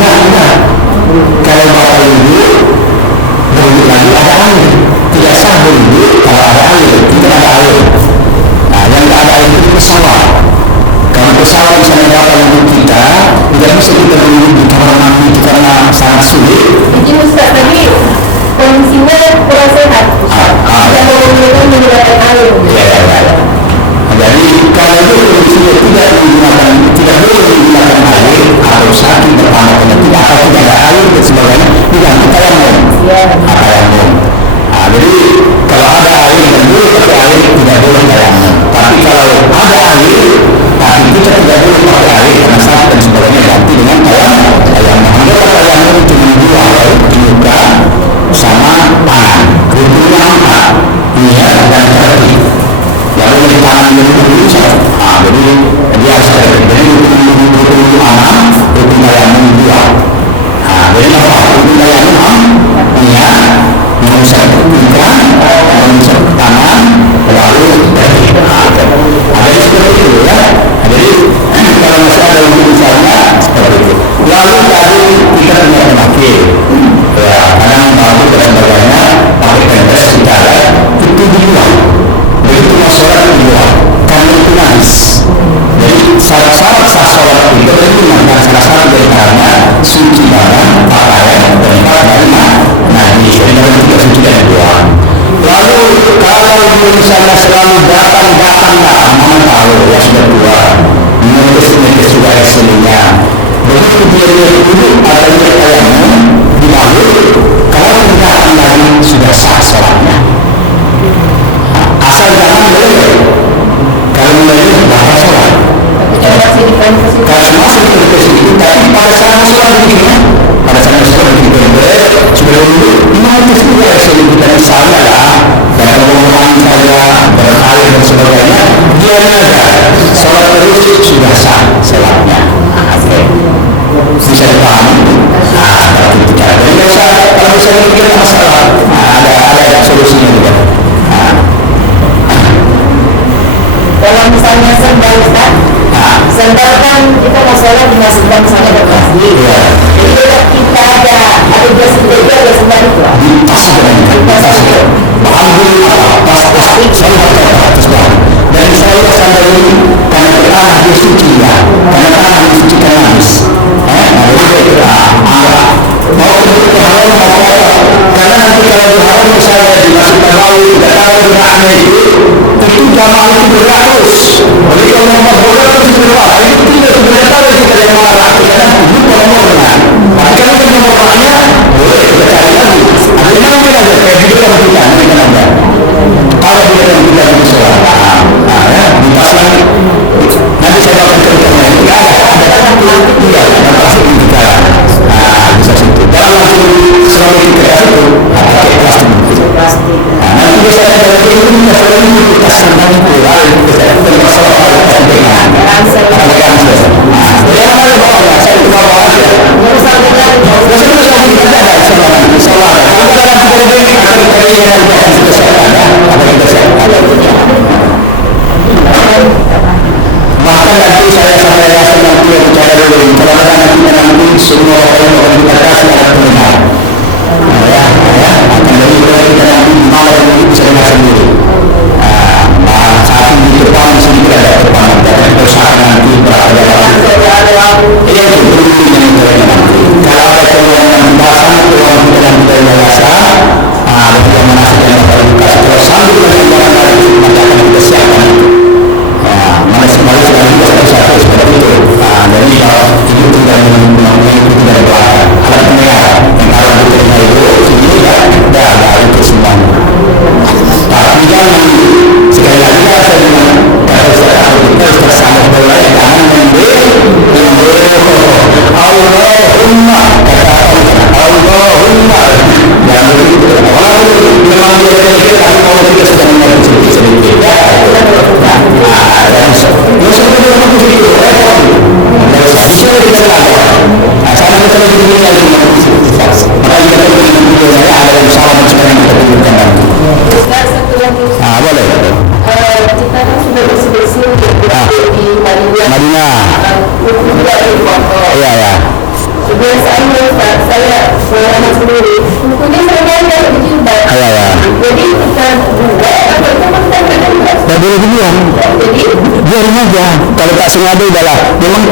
sengaja udahlah, memang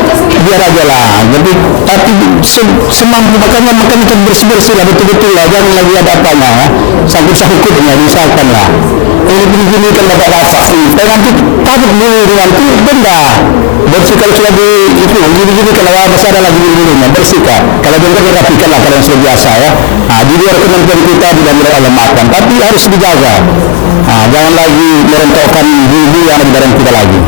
biar aja lah. Tapi semampu makan itu bersih lah, betul-betul lah, jangan lagi ada apanya, ya. Sangkut-sangkutnya misalkan lah. Ini begini kan dapat rasa, nanti takut dulu nanti benda. Bersih kalau sudah itu gini kalau masih ada lagi gini bersihkan. Kalau benda rapikan lah kalau yang sudah biasa ya. Di luar kemampuan kita tidak boleh makan, tapi harus dijaga. Jangan lagi merontokkan bulu yang ada di badan kita lagi.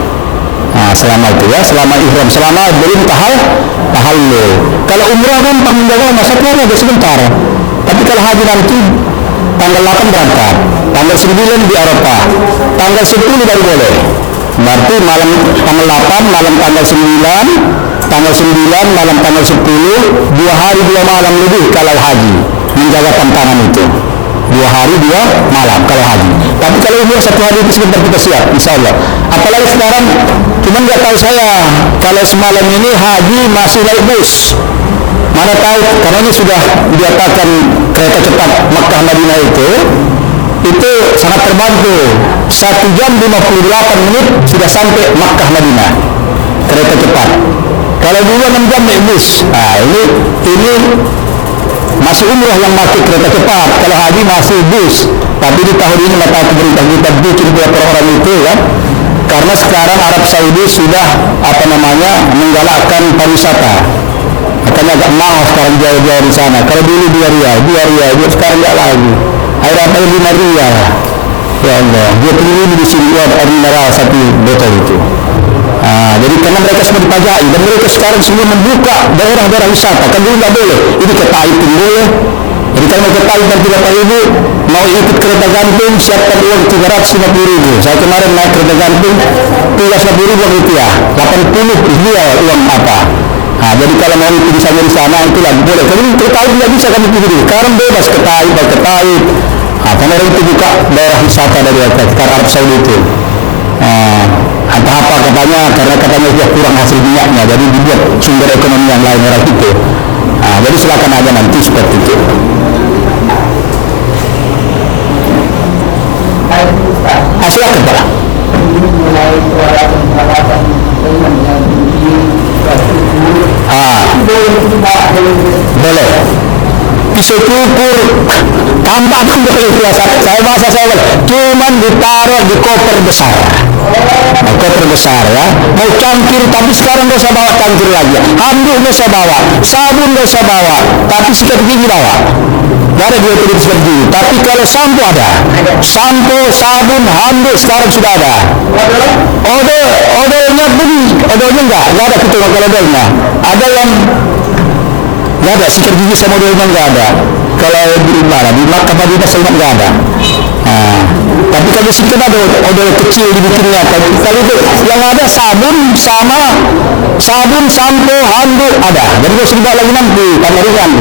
Selama itu ya, selama ihram, selama belum tahallul. Kalau umrah kan menjaga masa keluar agak sebentar. Tapi kalau haji nanti tanggal 8 berangkat, tanggal 9 di Arafah, tanggal 10 baru boleh. Berarti malam tanggal 8, malam tanggal 9, tanggal 9, malam tanggal 10, 2 hari 2 malam lebih kalau haji. Menjaga tantangan itu 2 hari 2 malam kalau haji. Tapi kalau umrah 1 hari itu sebentar kita siap, insya Allah. Apalagi sekarang, cuman nggak tahu saya kalau semalam ini haji masih naik bus. Mana tahu, karena ini sudah diatakan kereta cepat Makkah Madinah itu sangat terbantu. 1 jam 58 menit sudah sampai Makkah Madinah kereta cepat. Kalau dulu 6 jam naik bus. Ini masih umrah yang pakai kereta cepat, kalau haji masih bus. Tapi di tahun ini mata pemerintah kita bikin beberapa orang itu kan, karena sekarang Arab Saudi sudah menggalakkan pariwisata. Makanya agak mahal sekarang jauh-jauh di sana. Kalau dulu 2 rial, sekarang enggak lagi. Air apa 5 rial. Ya Allah, 20 ribu di sini ada mineral 1 botol itu. Jadi karena mereka semua dipajai dan mereka sekarang semua membuka daerah-daerah wisata. Kan dulu nggak boleh. Ini ke Taif pun boleh. Jadi kalau mau ke Taif dan 30.000 mau ikut kereta gantung siapkan uang 350.000. Saya kemarin naik kereta gantung 350.000 rupiah, 80 rial uang apa. Jadi kalau mau itu bisa di sana itulah boleh. Kalau ke Taif nggak bisa kami pilih. Sekarang bebas ke Taif, karena orang itu buka daerah wisata dari Arab Saudi itu. Entah apa karena katanya dia kurang hasil minyaknya, jadi dibuat sumber ekonomi yang lain orang itu. Jadi silakan aja nanti seperti itu. Silakan Pak. Boleh. Pisau cukur tampak pun boleh biasa. Saya bahasa saya cuman ditaruh di koper besar. Koper besar ya. Mau cangkir, tapi sekarang nggak usah bawa cangkir lagi. Handuk nggak usah bawa, sabun nggak usah bawa, tapi sikat gigi bawa. Nggak ada dia tulis sikat gigi. Tapi kalau sampo ada, sampo, sabun, handuk sekarang sudah ada. Odolnya pun, odolnya nggak ada ketua kalau odolnya. Ada yang nggak ada, sikat gigi sama odolnya nggak ada. Kalau di mana di Makkah Madinah sangat nggak ada. Tapi kalau sikat ada odol kecil dibikinnya. Kalau itu yang ada sabun sama sabun, sampo, handuk ada. Jadi harus dibawa lagi nanti karena ringan.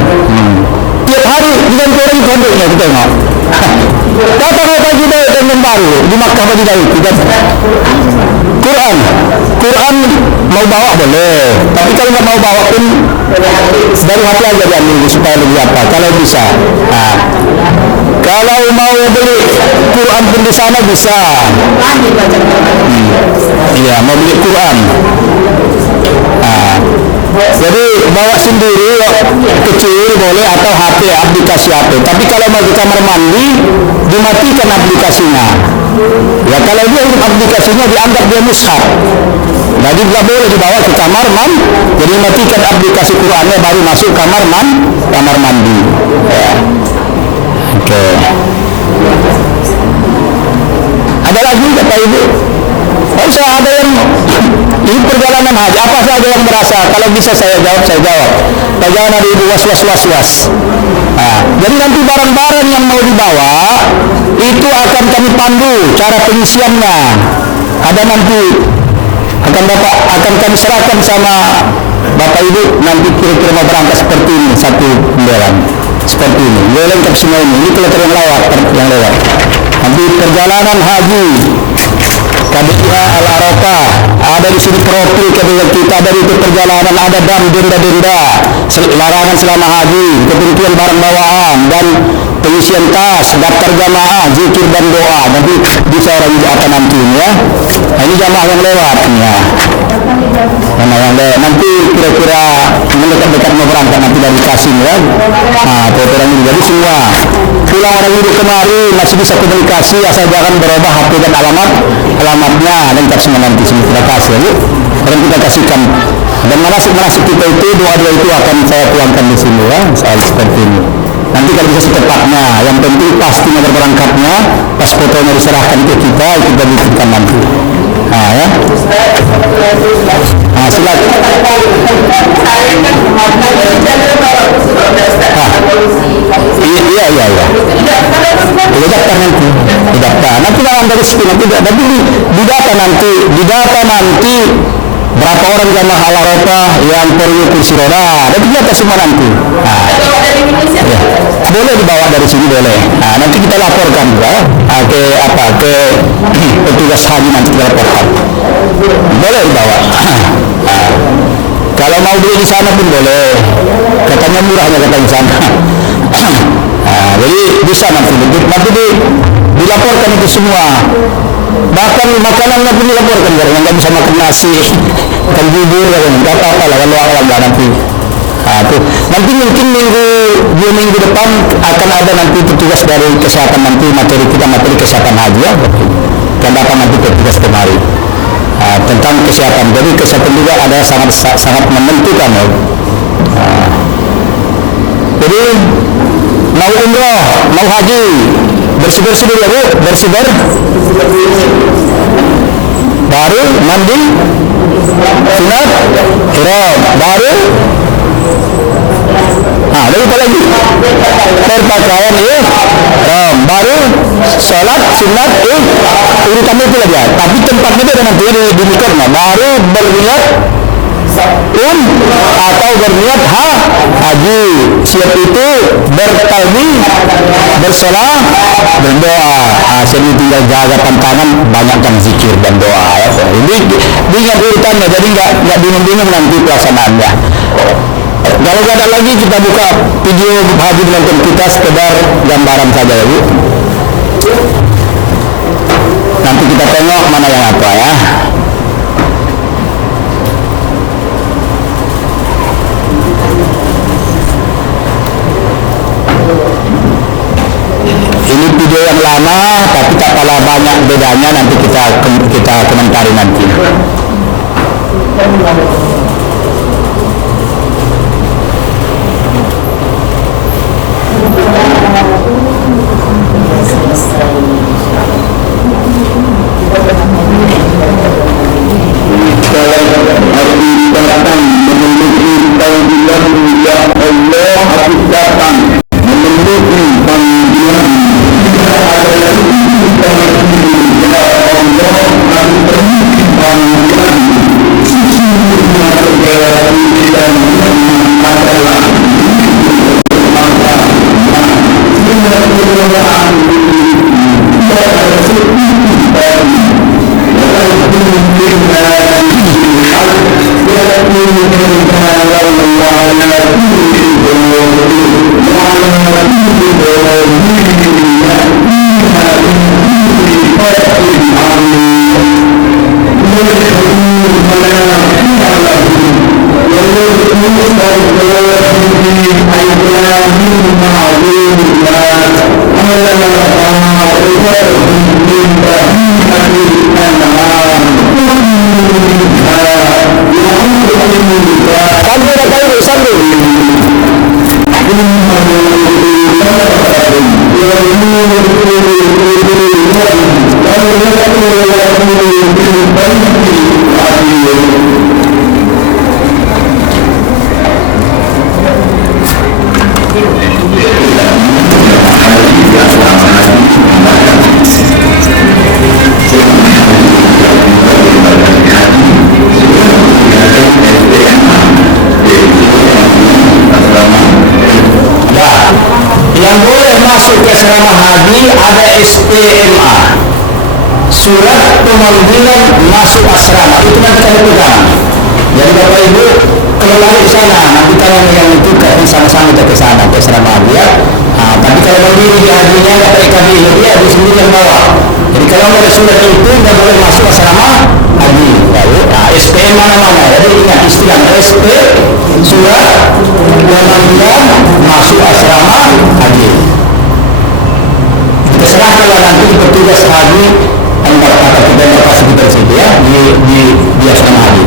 Tiap hari dengan orang handuknya kita tengok. Kata-kata kita dengan baru di Makkah Madinah itu kan. Quran mau bawa boleh, tapi kalau nggak mau bawa pun dari hati aja diambil supaya lebih apa. Kalau bisa, kalau mau beli Quran pun di sana bisa. Iya, mau beli Quran. Jadi bawa sendiri kecil boleh atau HP, aplikasi HP. Tapi kalau mau ke kamar mandi dimatikan aplikasinya. Ya kalau dia aplikasinya dianggap dia mushaf. Jadi nggak boleh dibawa ke kamar mandi. Jadi matikan aplikasi Qurannya baru masuk kamar mandi. Ya. Oke. Ada lagi kata ibu? Kalau saya ada yang ini perjalanan haji, apa saja yang merasa? Kalau bisa saya jawab. Kalau jangan ada ibu was. Jadi nanti barang-barang yang mau dibawa itu akan kami pandu cara pengisiannya. Ada nanti akan kami serahkan sama Bapak Ibu nanti kira-kira mau berangkat seperti ini, satu kendaraan seperti ini. Dia lengkap semua ini. Ini kloter yang lewat. Nanti perjalanan haji KBIH Al-Arafah ada di sini profil KBIH kita, dari itu perjalanan ada denda larangan selama haji, ketentuan barang bawaan dan pengisian tas, daftar jamaah, zikir dan doa. Nanti bisa orang apa nantinya. Ini jamaah yang lewat ya. Mana yang nanti kira-kira mendekat-dekat mau berangkat nanti dari Kasim ya. Nah, orang ini jadi semua pulang orang hidup kemari masih bisa komunikasi asal jangan berubah HP dan alamatnya lengkap semua nanti. Terima kasih ya Bu. Dan kita kasihkan dan manasik kita itu doa-doa itu akan saya tuangkan di sini ya soal seperti ini. Nanti kalau bisa secepatnya, yang penting pasti nomor berangkatnya, pas fotonya diserahkan ke kita bikinkan nanti. Nah ya. Nah silakan. Iya. Didaftar nanti. Nanti dalam dari sini nanti di data nanti berapa orang jamaah Al-Arafah yang perlu kursi roda, dan data semua nanti. Nah, ya. Boleh dibawa dari sini boleh. Nah, nanti kita laporkan ya, ke petugas haji nanti kita laporkan. Boleh dibawa. Nah, kalau mau beli di sana pun boleh. Katanya murahnya kata di sana. Nah, jadi bisa nanti dilaporkan itu semua. Bahkan makanannya pun dilaporkan karena nggak bisa makan nasi, makan bubur, nggak apa-apa lah kalau awal nanti. Nah, tuh. Nanti mungkin dua minggu depan akan ada nanti petugas dari kesehatan nanti materi kesehatan haji ya, dan dapat nanti petugas kemari tentang kesehatan. Jadi kesehatan juga ada sangat menentukan ya. Nah, jadi mau umroh, mau haji, bersih-bersih dulu ya Bu, bersih-bersih. Baru mandi, sunat, ihram, baru. Nah, lalu apa lagi? Berpakaian ihram, baru sholat, sunat, urutan itu lagi ya. Tapi tempatnya itu ada nanti di mikotnya. Baru berniat atau berniat haji. Siap itu bertalbih, bersolat, berdoa. Jadi tinggal jaga pantangan, banyakkan zikir dan doa ya. Ini ingat urutannya, jadi nggak bingung-bingung nanti pelaksanaannya. Kalau nggak ada lagi kita buka video haji menonton kita sekedar gambaran saja ya Bu. Nanti kita tengok mana yang apa ya. Ini video yang lama tapi tak kalah banyak bedanya, nanti kita komentari nanti. Asrama haji ada SPMA, surat pemanggilan masuk asrama, itu nanti kami pegang. Jadi Bapak Ibu kalau balik ke sana nanti kalian yang menentukan sama-sama kita ke sana ke asrama haji ya. Nah, tapi kalau berdiri di hajinya kata kami dia di sini yang bawa. Jadi kalau ada surat itu tidak boleh masuk asrama haji. Nah, SPM mana-mana. Jadi ingat istilah SP surat pemanggilan masuk asrama haji. Kita serahkanlah nanti petugas haji antar kata kita lokasi kita di situ ya di asrama haji.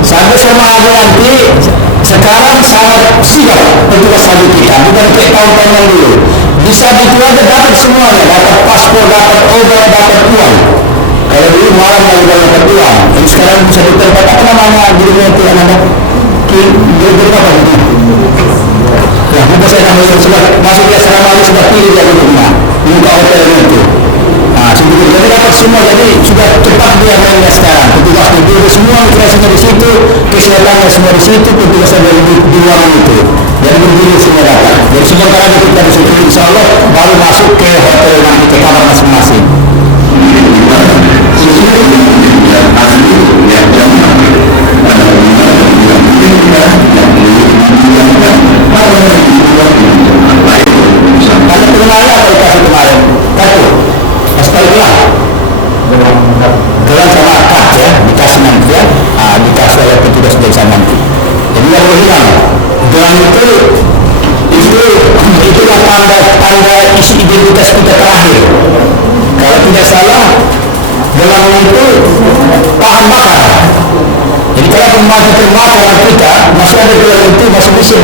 Sampai sama ada nanti sekarang sangat siap petugas haji kita, bukan kayak tahun-tahun yang dulu. Bisa itu aja dapat semuanya, dapat paspor, dapat obat, dapat uang. Kalau dulu malam lagi dapat uang, jadi sekarang bisa diterima apa namanya dirinya itu anak berapa itu? Ya, bukan saya namanya sudah masuk ke asrama haji sudah pilih dia di rumah, buka hotelnya itu. Nah, jadi dapat semua, jadi sudah cepat dia mainnya sekarang. Petugas itu semua migrasinya di situ, kesehatannya semua di situ, petugas ada di ruangan itu. Jadi berdiri semua dapat. Jadi sebentar lagi kita di situ, insya Allah baru masuk ke hotel nanti ke kamar masing-masing. Ada pengenalnya apa dikasih kemarin? Kartu? Astaga, gelang sama kad ya, dikasih nanti ya, dikasih oleh petugas desa nanti. Jadi yang hilang, gelang itulah tanda isi identitas kita terakhir. Kalau tidak salah, gelang itu tahan bakar. Jadi kalau pembantu termasuk kita masih ada gelang itu masih bisa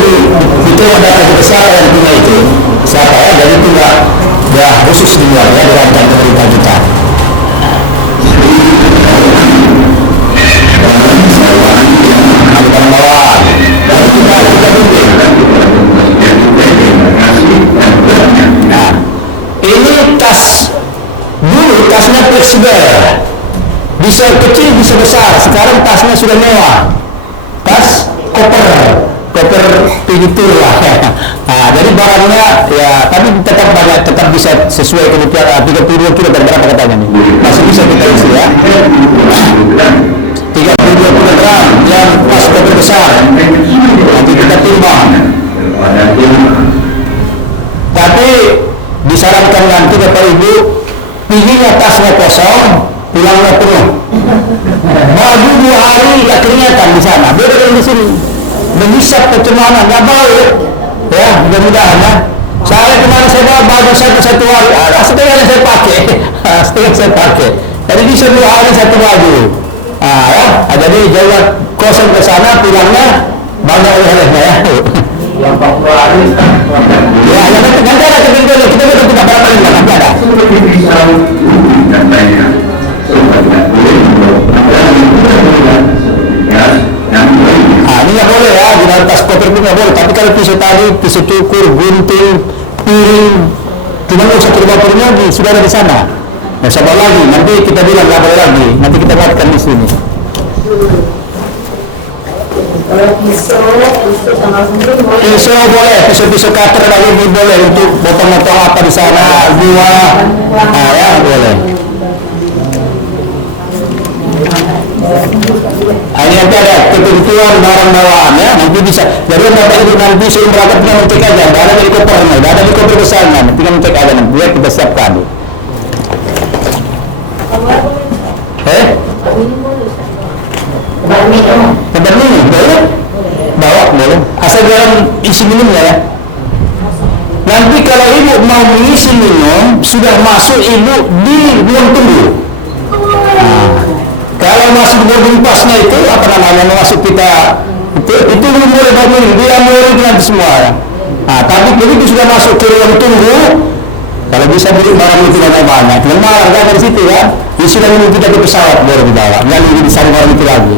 diterima data kita siapa yang punya itu, siapa ya, jadi itu nggak khusus dibuat ya dirancang pemerintah kita. Bukan bawaan, dan kita bimbing. Nah, ini tas dulu tasnya fleksibel, bisa kecil bisa besar. Sekarang tasnya sudah mewah, tas koper begitu lah. Nah, jadi barangnya ya, tapi tetap banyak, tetap bisa sesuai kebutuhan. 32 kilo berapa katanya nih? Masih bisa kita isi ya. 32 kilogram yang pas koper besar. Nanti kita timbang. Tapi disarankan nanti Bapak Ibu pilihnya tasnya kosong, pulangnya penuh. Baju 2 hari nggak kelihatan di sana, beda dari di sini. Menghisap kecemanan nggak bau ya, mudah-mudahan ya. Saya kemarin saya bawa baju satu hari, setengah saya pakai, tadi bisa 2 hari satu baju. Ya, jadi jangan kosong ke sana, pulangnya banyak oleh-olehnya ya. Yang 40 hari ya, nanti ada kita berapa kali nanti ada. Ini nggak boleh ya, di dalam tas koper itu nggak boleh. Tapi kalau pisau tali, pisau cukur, gunting, piring, cuma nggak usah terbawa lagi, sudah ada di sana. Nggak usah bawa lagi, nanti kita bilang nggak boleh lagi, nanti kita buatkan di sini. Kalau Pisau boleh, pisau cutter lagi boleh untuk potong-potong apa di sana, buah, ya boleh. Ini nanti ada ketentuan barang bawaan ya, nanti bisa. Jadi Bapak Ibu nanti sebelum berangkat tinggal ngecek aja, tidak ada di kopernya, tidak ada di koper besarnya, tinggal ngecek aja nanti biar kita siapkan. Tempat minum boleh, bawa boleh, asal dalam isi minumnya ya. Nanti kalau ibu mau mengisi minum, sudah masuk ibu di ruang tunggu. Kalau masuk boarding pasnya itu apa namanya, masuk kita itu belum boleh bawa minum, dia mau nanti semua ya. Nah, tapi begitu sudah masuk ke ruang tunggu, kalau bisa beli barang itu banyak, tinggal malah dari situ ya. Ya sudah minum kita ke pesawat baru dibawa, nggak lagi disari barang itu lagi.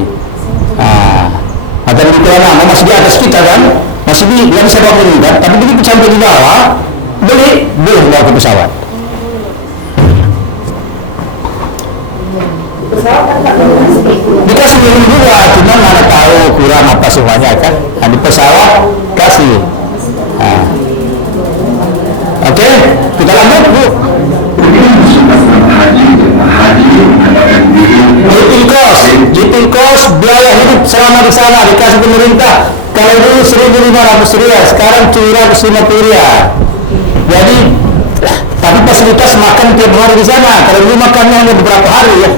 Agar di mana masih di atas kita kan, masih nggak bisa bawa minum kan, tapi begitu sampai di bawah, boleh bawa ke pesawat. Dikasih minum juga, kurang apa semuanya kan. Nah, di pesawat kasih. Nah. Oke, kita lanjut Bu. Living cost biaya hidup selama di sana dikasih pemerintah. Kalau dulu 1.500 riyal, sekarang 750 riyal. Jadi, tapi fasilitas makan tiap hari di sana. Kalau dulu makannya hanya beberapa hari ya.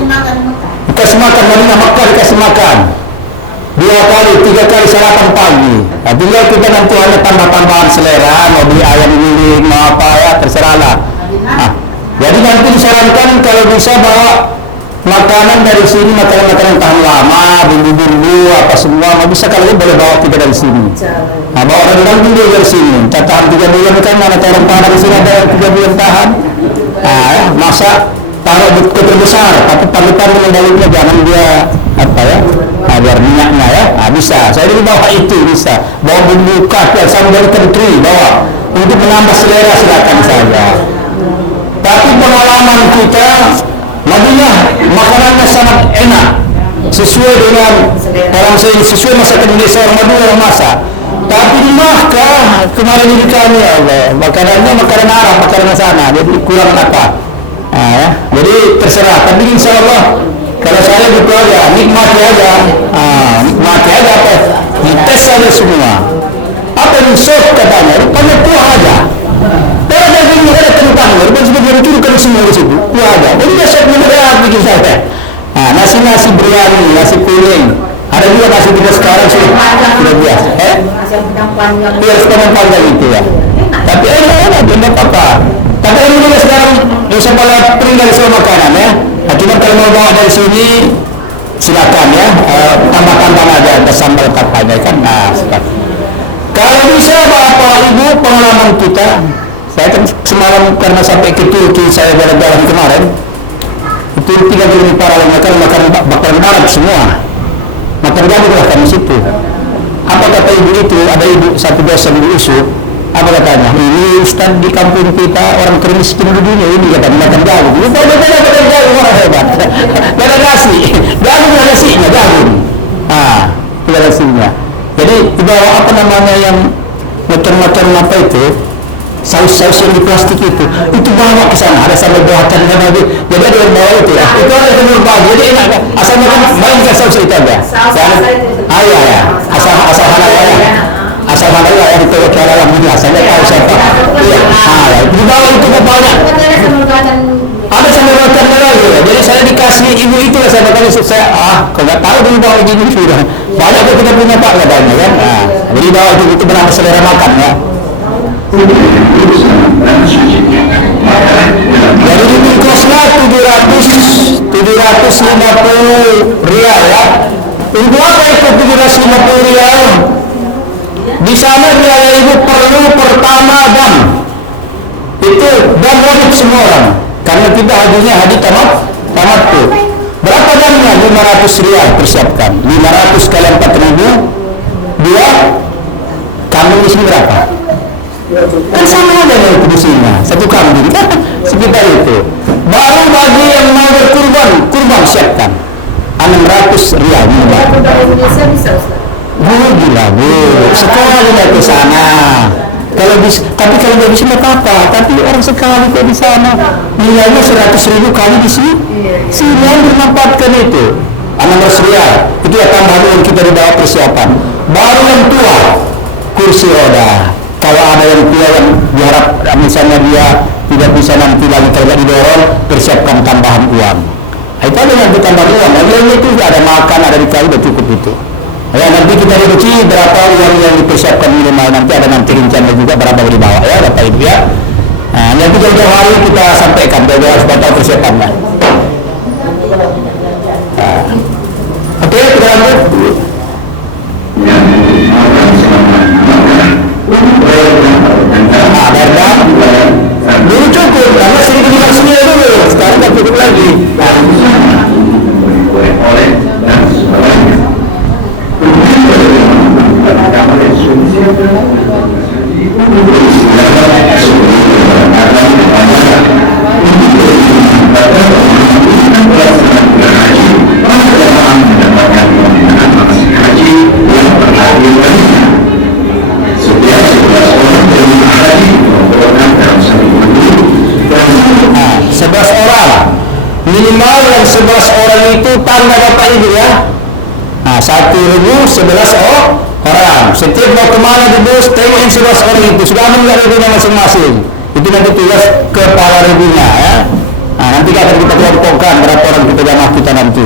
Dikasih makan, Madinah Makkah dikasih makan 2 kali, 3 kali sarapan pagi. Nah, tinggal kita nanti hanya tambah-tambahan selera, mau beli ayam ini, mau apa ya, terserahlah. Nah, jadi nanti disarankan kalau bisa bawa makanan dari sini, makanan-makanan tahan lama, bumbu-bumbu, apa semua, mau bisa kalau boleh bawa kita dari sini. Nah, bawa rendang dulu dari sini. Tahan 3 bulan kan, mana taruh tahan dari sini ada 3 bulan tahan. Nah, ya, masa taruh di koper besar, tapi pagi-pagi mendaliknya jangan dia apa ya, biar minyaknya ya. Nah, bisa. Saya dulu bawa itu bisa. Bawa bumbu kacang, sambal kentri, bawa untuk menambah selera silakan saja. Tapi pengalaman kita Madinah makanannya sangat enak, sesuai dengan orang sini, sesuai masakan Indonesia orang Madinah yang masak. Tapi di Makkah kemarin ini kami Allah, makanannya makanan Arab, makanan sana, jadi kurang apa. Nah, ya. Jadi terserah. Tapi insya Allah kalau saya gitu aja, nikmati aja, nikmati aja apa, dites aja semua. Apa yang sok katanya, rupanya tuh aja. Kalau ada yang ada tentang, rupanya sudah dihancurkan semua di situ. Tuh aja. Jadi dia sok menerat bikin saya. Nah, nasi biryani, nasi kuning. Ada juga nasi kita sekarang sudah biasa. Iya, setengah panjang itu ya. Tapi enak, tidak apa-apa. Tapi ini juga sekarang bisa bawa tinggal semua makanan ya. Nah, cuma kalau mau bawa dari sini silakan ya, tambah-tambah aja ada sambal kapanya kan. Nah, silakan. Kalau bisa Bapak Ibu pengalaman kita, saya kan semalam karena sampai ke Turki saya jalan-jalan kemarin, itu 3 kali para makan barat semua, makan gabung lah kan di situ. Apa kata ibu itu? Ada ibu satu dosen di USU. Apa katanya? Ini Ustaz di kampung kita orang termiskin di dunia ini katanya makan jagung. Itu makan jagung orang hebat. Gak ada nasi, jagung ada nasinya jagung. Ah, tidak ada nasinya. Jadi dibawa apa namanya yang macam-macam apa itu? Saus-saus yang di plastik itu bawa ke sana. Ada sambal buatan dan lagi. Jadi ada yang bawa itu ya. Itu ada yang bawa. Jadi enak kan? Asal makan mainkan saus itu aja. Ya. Asal halal ya. Asal halal ya itu cara yang mudah. Saya tahu siapa. Iya. Di bawah itu banyak. Ada sambal buatan lagi. Jadi saya dikasih ibu itu lah saya makan. Saya kau nggak tahu di bawah ini sudah. Banyak kita punya Pak katanya kan. Jadi bawah itu menambah selera makan ya. Jadi ini kosnya 750 riyal ya. Ibu apa itu 750 riyal? Di sana biaya ibu perlu pertama dam. Itu dam wajib semua orang. Karena kita haji tamat tuh. Berapa damnya? 500 riyal persiapkan. 500 kali 4.000 2 kambing di sini berapa? Kan sama aja dengan produksinya, 1 kambing sekitar itu. Baru bagi yang mau kurban siapkan 600 riyal. Indonesia bisa Ustaz? Gila bu, sekolah juga ke sana. Tapi kalau nggak bisa apa-apa. Tapi orang sekali kok di sana nilainya 100.000 kali di sini. Sini yang bermanfaatkan itu 600 riyal. Itu ya tambahan yang kita dibawa persiapan. Baru yang tua kursi roda. Kalau ada yang tua yang diharap misalnya dia tidak bisa nanti lagi kerja didorong, persiapkan tambahan uang. Itu ada yang ditambah uang. Lalu itu ada makan, ada dikali, udah cukup itu. Ya nanti kita rinci berapa uang yang dipersiapkan minimal, nanti ada nanti rinciannya juga berapa yang dibawa ya Bapak Ibu ya. Nah nanti jauh-jauh hari kita sampaikan jauh harus batal persiapannya. Oke, kita lanjut. Dulu cukup karena 1.500 dulu, sekarang tak cukup lagi. Haji minimal yang 11 orang itu tanda Bapak Ibu ya. Nah, 1.011 orang. Setiap mau kemana di bus, tengok yang 11 orang itu sudah ambil regunya masing-masing. Itu nanti tugas kepala regunya ya. Nah, nanti akan kita kelompokkan berapa orang kita jamaah kita nanti.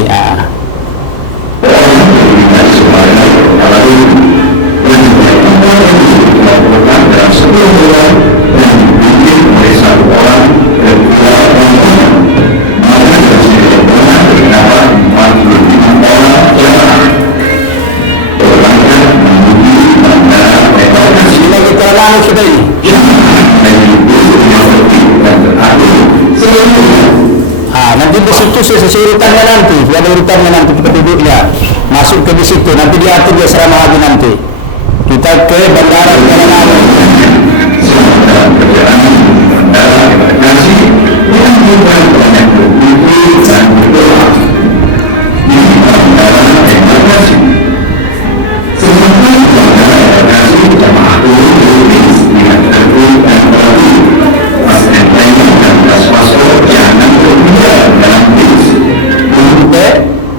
Nanti di situ sesuai urutannya nanti, ada urutannya nanti kita duduknya, masuk ke di situ, nanti diatur dia serama lagi nanti. Kita ke bandara Jalan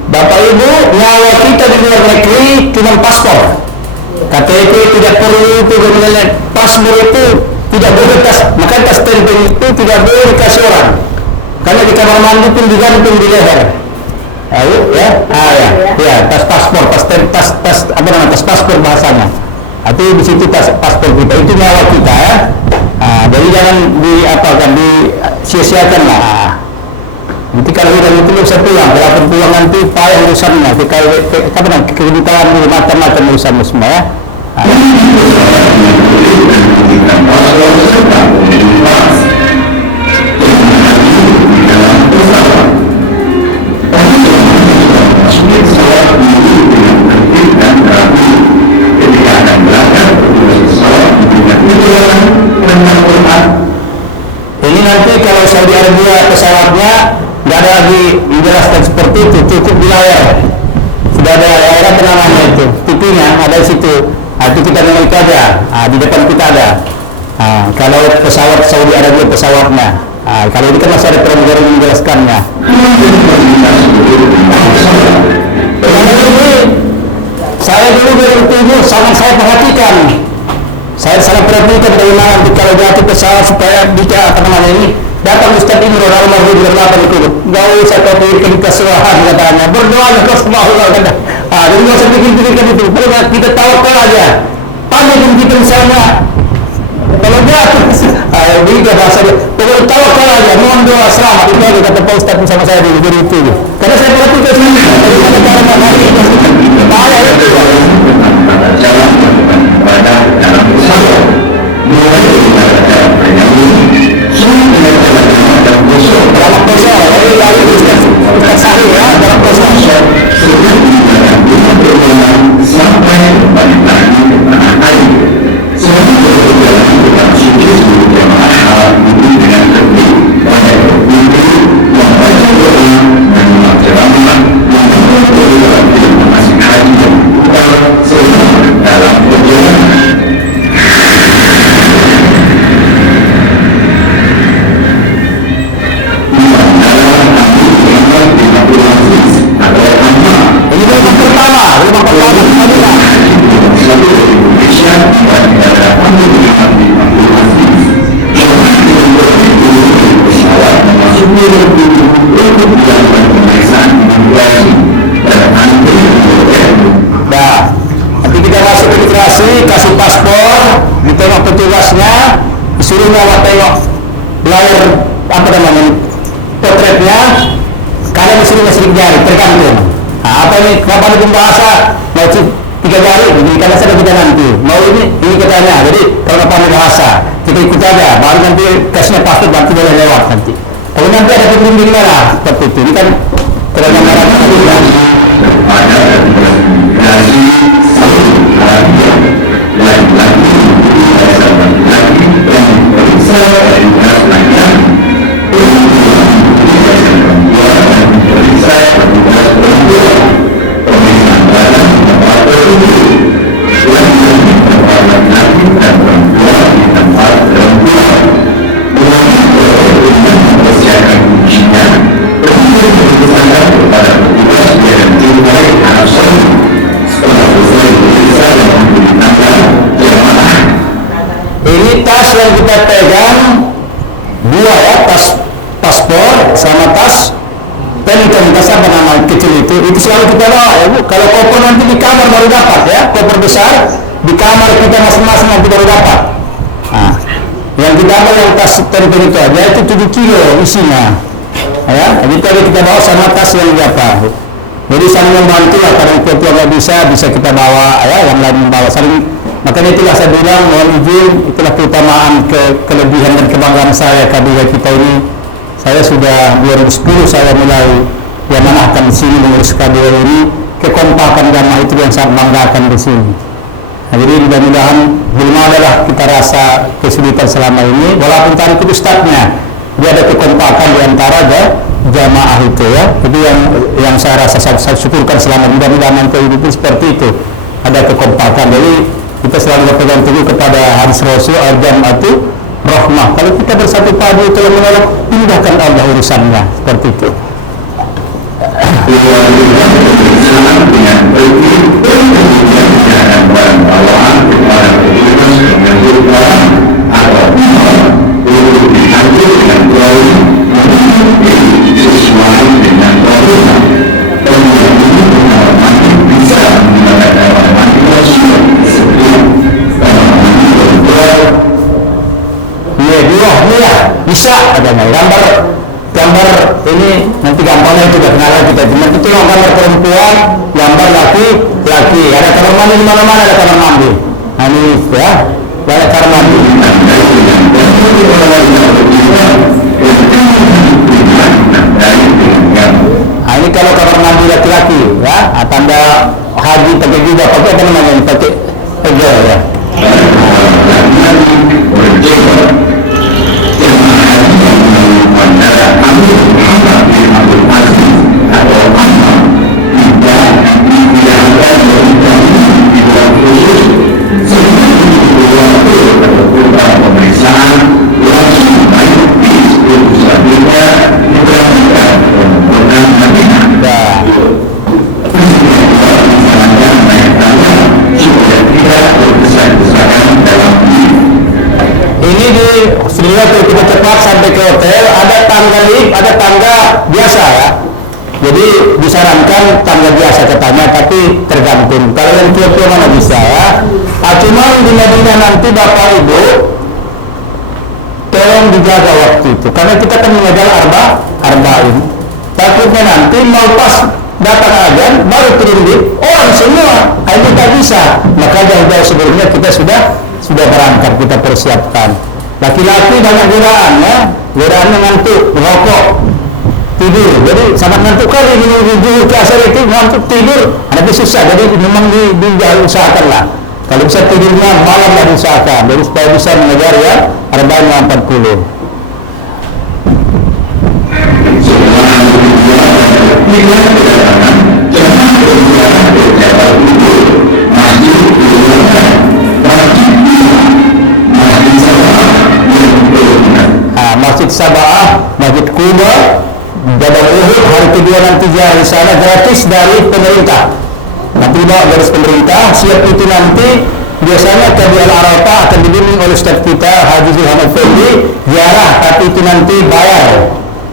Bapak Ibu, nyawa kita di luar negeri cuma paspor. KTP tidak perlu itu, kemudian paspor itu tidak boleh maka tas stempel itu tidak boleh dikasih orang. Karena di kamar mandi pun digantung di leher. Ayo ya, ya tas paspor, tas apa namanya, tas paspor bahasanya. Itu di situ tas paspor kita, itu nyawa kita ya. Jadi jangan disia-siakan lah. Nanti kalau udah itu bisa pulang, kalau pulang nanti payah urusannya, kehidupan macam-macam urusannya semua ya. Ini nanti kalau Saudi Arabia pesawatnya nggak ada lagi menjelaskan seperti itu, cukup di layar. Sudah ada layar namanya itu, TV-nya ada di situ. Itu kita memiliki aja, di depan kita ada. Kalau pesawat Saudi Arabia pesawatnya, kalau ini kan masih ada pramugari yang menjelaskannya. Saya dulu dari sangat saya perhatikan. Saya sangat perhatikan bagaimana kalau jatuh pesawat supaya bisa ini. Datang Ustaz ini Ronald Umar berlapan itu, nggak usah kau pikirkan kesalahan katanya, berdoa ke semua Allah kata. Jadi nggak usah pikirkan itu, kita tawakal aja. Pandai kita misalnya, kalau jatuh, begitu bahasanya, pokoknya tawakal aja, mohon doa selamat itu aja kata Pak Ustaz sama saya di itu. Karena saya perhatikan sendiri, bagaimana cara hari ini, bahaya itu. Jalan pada dalam pesawat, mulai dari jalan penyambung. Dalam proses, lalu kita sahih ya dalam proses. Sampai balik lagi ke tanah air. Semua berjalan dengan suci seluruh jamaah dengan tertib, banyak berkumpul, membaca doa dan mengajarkan yang berdoa di masing haji dan semua dalam perjalanan. Nanti kita masuk ke imigrasi, kasih paspor, ditengok petugasnya, disuruh bawa tengok layar potretnya, kalian disuruh ngasih jari tergantung. Apa ini kapan itu bahasa mau 3 jari, diberikan saja kita nanti. Mau ini katanya. Jadi kalau apa bahasa kita ikut aja, baru nanti kasihnya paspor nanti boleh lewat nanti. Kalau nanti ada pembimbing lah seperti itu, ini kan terang-terang juga. Ada dari lagi-lagi dan periksa itu selalu kita bawa ya Bu. Kalau koper nanti di kamar baru dapat ya, koper besar di kamar kita masing-masing nanti baru dapat. Nah, yang kita ambil yang tas tertentu itu aja itu 7 kilo isinya. Ya, jadi kalau kita bawa sama tas yang apa. Jadi saling membantu lah, kalau ketua nggak bisa kita bawa ya, yang lain membawa saling. Makanya itulah saya bilang, mohon izin, itulah keutamaan, kelebihan dan kebanggaan saya K2 kita ini. Saya sudah 2010 saya mulai yang menahkan di sini mengurus K2 ini, kekompakan jamaah itu yang sangat banggakan di sini. Nah, jadi mudah-mudahan belum adalah kita rasa kesulitan selama ini, walaupun tadi itu ustadznya, dia ada kekompakan di antara jamaah itu ya. Itu yang saya rasa saya syukurkan selama mudah-mudahan nanti itu seperti itu, ada kekompakan. Jadi kita selalu berpegang teguh kepada hadis Rasul al-jam'atu rahmah. Kalau kita bersatu padu telah menolak, pindahkan Allah urusannya seperti itu. Bisa adanya gambar ini nanti gampangnya itu udah kenalan kita nanti tolong gambar perempuan, gambar laki, ada kamar mandi di mana-mana, ada kamar mandi. Nah ini ya, ada kamar mandi. Nah ini kalau kamar mandi laki-laki ya, tanda haji pakai juga pakai apa namanya, pakai ego ya. Kita cepat sampai ke hotel, ada tangga lift, ada tangga biasa ya. Jadi disarankan tangga biasa katanya, tapi tergantung. Kalau yang tua-tua mana bisa ya. Cuma di Madinah nanti Bapak Ibu tolong dijaga waktu itu, karena kita akan mengejar arba'in. Takutnya nanti mau pas datang azan baru turun lift, orang semua itu tak bisa. Maka jauh-jauh sebelumnya kita sudah berangkat, kita persiapkan. Laki-laki banyak godaan ya, godaannya ngantuk, merokok, tidur. Jadi sangat ngantuk kali di asar itu ngantuk tidur, tapi susah. Jadi memang diusahakan lah. Kalau bisa tidurnya malam lah diusahakan, jadi supaya bisa mengejar ya arba'in 40. Masjid Sabah, Masjid Kuba, Jabal Uhud, hari kedua nanti ziarah di sana gratis dari pemerintah. Nanti bawa garis pemerintah, siap itu nanti biasanya Kabi Al-Arafah akan dibimbing oleh Ustaz kita Haji Muhammad Fendi ziarah, tapi itu nanti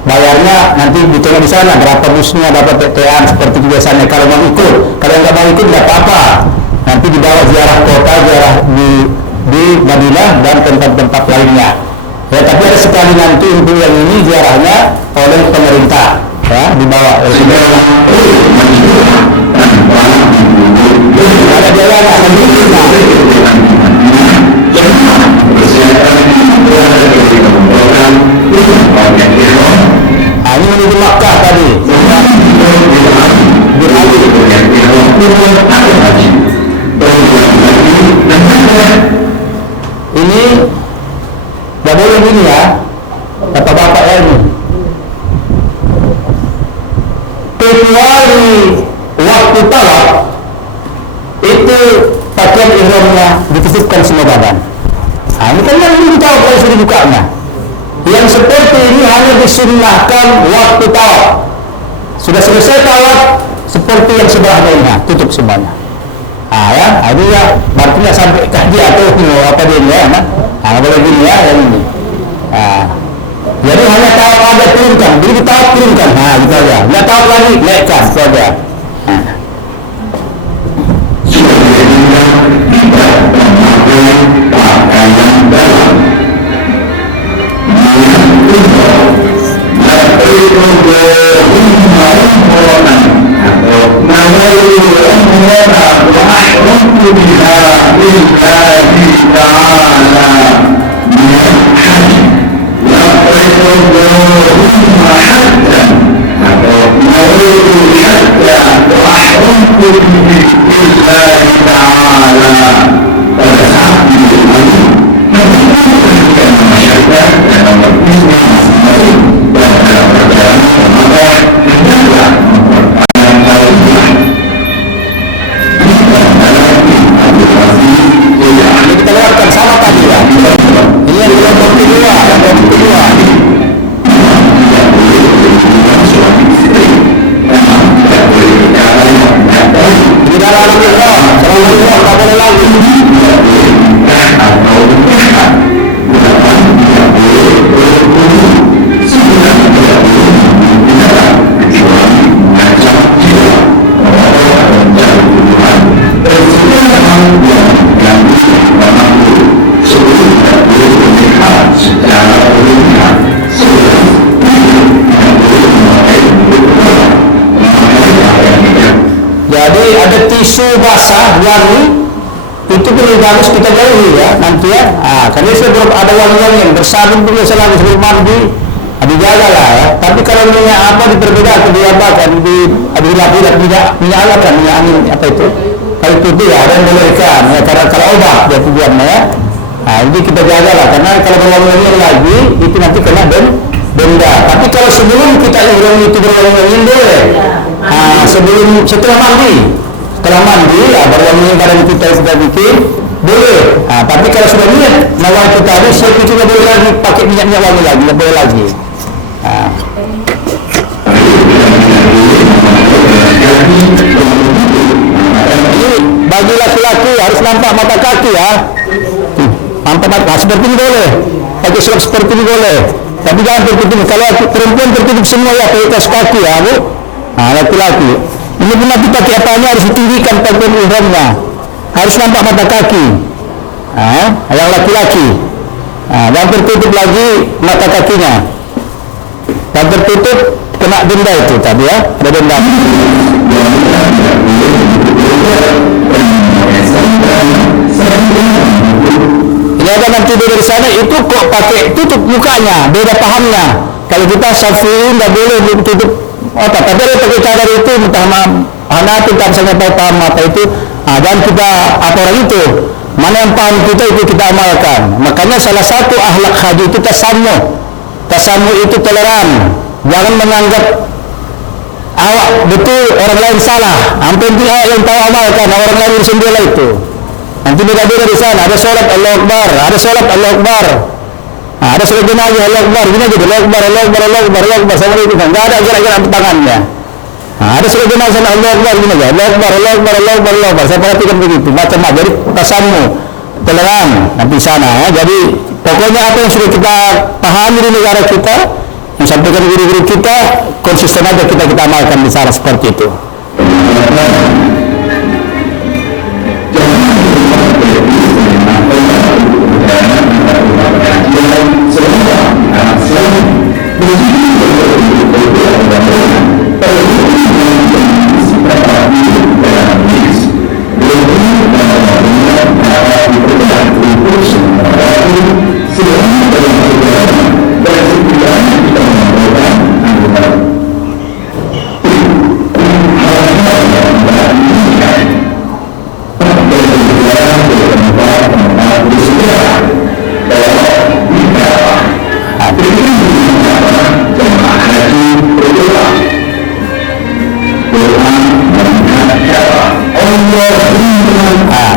bayarnya nanti ditengok di sana berapa busnya, dapat TTA seperti biasanya. Kalau mau ikut, kalau nggak mau ikut nggak apa-apa, nanti dibawa ziarah kota, ziarah di Madinah dan tempat-tempat lainnya. Ya, tapi ada sekali nanti untuk yang ini ziarahnya oleh pemerintah ya, dibawa oleh pemerintah. Ada jalan ini menuju Makkah tadi. Ini tidak boleh gini ya, bapak-bapak ya ini. Kecuali waktu talak itu pakaian ihramnya ditutupkan semua badan. Nah, ini kan yang belum tahu kalau sudah dibukanya. Yang seperti ini hanya disunnahkan waktu tawaf. Sudah selesai tawaf, seperti yang sebelahnya ini, tutup semuanya. Nah ya, ini ya, artinya sampai kaki atau apa dia ya, nah boleh gini ya, yang ini. Nah, jadi hanya tawaf ada turunkan, begitu tahu turunkan, nah gitu aja. Nggak tahu lagi naikkan, itu aja. Kita lewatkan sama tadi ya. Ini yang kelompok kedua, Di dalam Allah, selalu Allah, tak boleh lagi. Jadi ada tisu basah wangi itu perlu bagus kita jauhi ya nanti ya. Karena sebelum ada wangi-wangi yang bersabun dulu selama sebelum mandi, dijaga lah ya. Tapi kalau minyak apa diperbedakan, diapakan, dilapis minyak alam kan, minyak angin apa itu? Kalau itu ya ada yang bolehkan ya karena kalau obat dia tujuannya ya. Jadi kita jaga lah karena kalau berwangi-wangi lagi itu nanti kena denda. Tapi kalau sebelum kita ulang itu berwangi-wangi boleh. Setelah mandi berwangi badan kita sudah bikin boleh. Tapi kalau sudah niat nawai kita tadi saya itu nggak boleh lagi pakai minyak wangi lagi, nggak boleh lagi. Bagi laki-laki harus nampak mata kaki ya. Nampak mata seperti ini boleh. Pakai selop seperti ini boleh. Tapi jangan tertutup. Kalau perempuan tertutup semua ya pakai kaos kaki ya bu. Laki-laki. Ini pun nanti pakai apanya harus ditinggikan pakaian ihramnya. Harus nampak mata kaki. Yang laki-laki. Jangan tertutup lagi mata kakinya. Dan tertutup kena denda itu tadi ya. Ada denda. Ini ada nanti dari sana itu kok pakai tutup mukanya, beda pahamnya. Kalau kita Syafi'i nggak boleh tutup otak, tapi ada pakai cadar itu entah Hanafi tak misalnya paham apa itu. Dan kita apa orang itu mana yang paham kita itu kita amalkan. Makanya salah satu akhlak haji itu tasamu itu toleran. Jangan menganggap awak betul orang lain salah. Hampir dia yang tahu amalkan, orang lain urusan dia lah itu. Nanti beda-beda di sana. Ada sholat Allah Akbar, ada sholat Allah Akbar, ada sholat jenazah Allah Akbar. Gini aja, Allah Akbar, Allah Akbar, Allah Akbar, Allah Akbar. Sama itu kan, nggak ada gerak-gerak tangannya. Ada sholat jenazah Allah Akbar, gini aja, Allah Akbar, Allah Akbar, Allah Akbar, Allah Akbar. Saya perhatikan begitu, macam-macam. Jadi tasamu, toleran nanti sana. Ya. Jadi pokoknya apa yang sudah kita pahami di negara kita, yang sampaikan guru-guru kita, konsisten aja kita amalkan di sana seperti itu.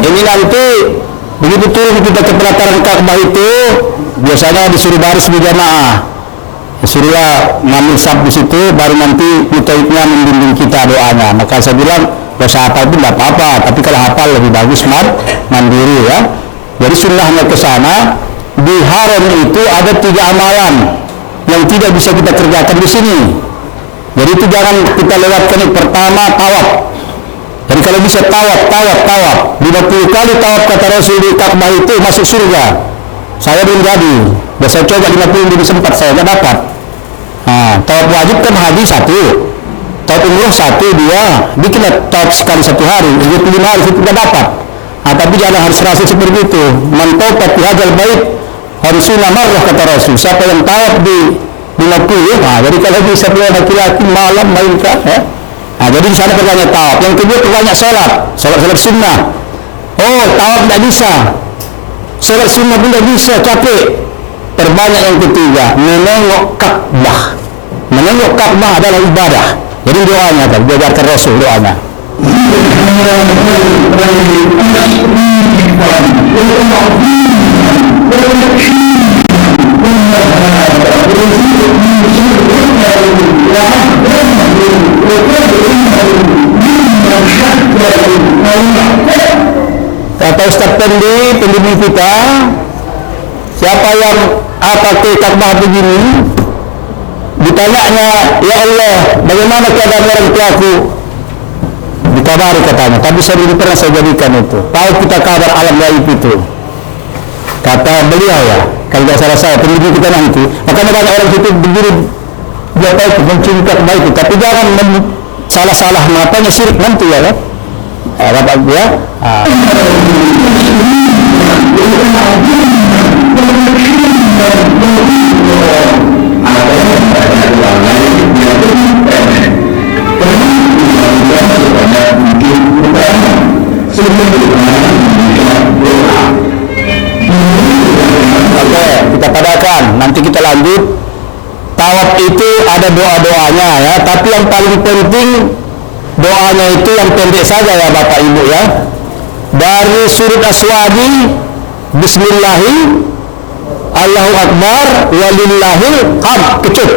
Ini nanti begitu turun kita ke pelataran Ka'bah itu biasanya disuruh baris berjamaah, suruhlah ngambil saf di situ, baru nanti mutaibnya membimbing kita doanya. Maka saya bilang gak usah hafal itu tidak apa-apa, tapi kalau hafal lebih bagus mandiri ya. Jadi sunnahnya ke sana. Di haram itu ada 3 amalan yang tidak bisa kita kerjakan di sini. Jadi itu jangan kita lewatkan. Pertama, tawaf. Dan kalau bisa tawaf. 50 kali tawaf kata Rasul di Ka'bah itu masuk surga. Saya belum jadi. Biasa coba 50 belum sempat, saya nggak dapat. Tawaf wajib kan haji 1, tawaf umroh 1, 2, bikinlah tawaf sekali 1 hari, 25 hari itu tidak dapat. Tapi jangan harus rasa seperti itu. Man tawaf fi hadzal bait harusuna marrah kata Rasul. Siapa yang tawaf di 50, jadi kalau bisa punya laki-laki malam mainkan, jadi di sana perbanyak tawaf. Yang kedua perbanyak sholat sunnah. Tawaf tidak bisa, sholat sunnah pun tidak bisa, capek. Perbanyak yang ketiga, menengok Ka'bah. Menengok Ka'bah adalah ibadah. Jadi doanya kan, diajarkan Rasul doanya. Kata Ustaz pendidik kita, siapa yang pakai Ka'bah begini, ditanyanya, ya Allah, bagaimana keadaan orang tuaku? Dikabari katanya, tapi saya belum pernah saya jadikan itu. Tahu kita kabar alam gaib itu. Kata beliau ya, kalau tidak salah saya, pendidik kita nanti, makanya banyak orang itu berdiri dia tahu mencium Ka'bah itu, tapi jangan salah-salah matanya syirik nanti ya kan? Bapak dia. Oke, kita padakan. Nanti kita lanjut. Tawaf itu ada doa-doanya ya, tapi yang paling penting doanya itu yang pendek saja ya Bapak Ibu ya. Dari surut Aswadi, Bismillahi, Allahu Akbar, Walillahil Hamd, kecut.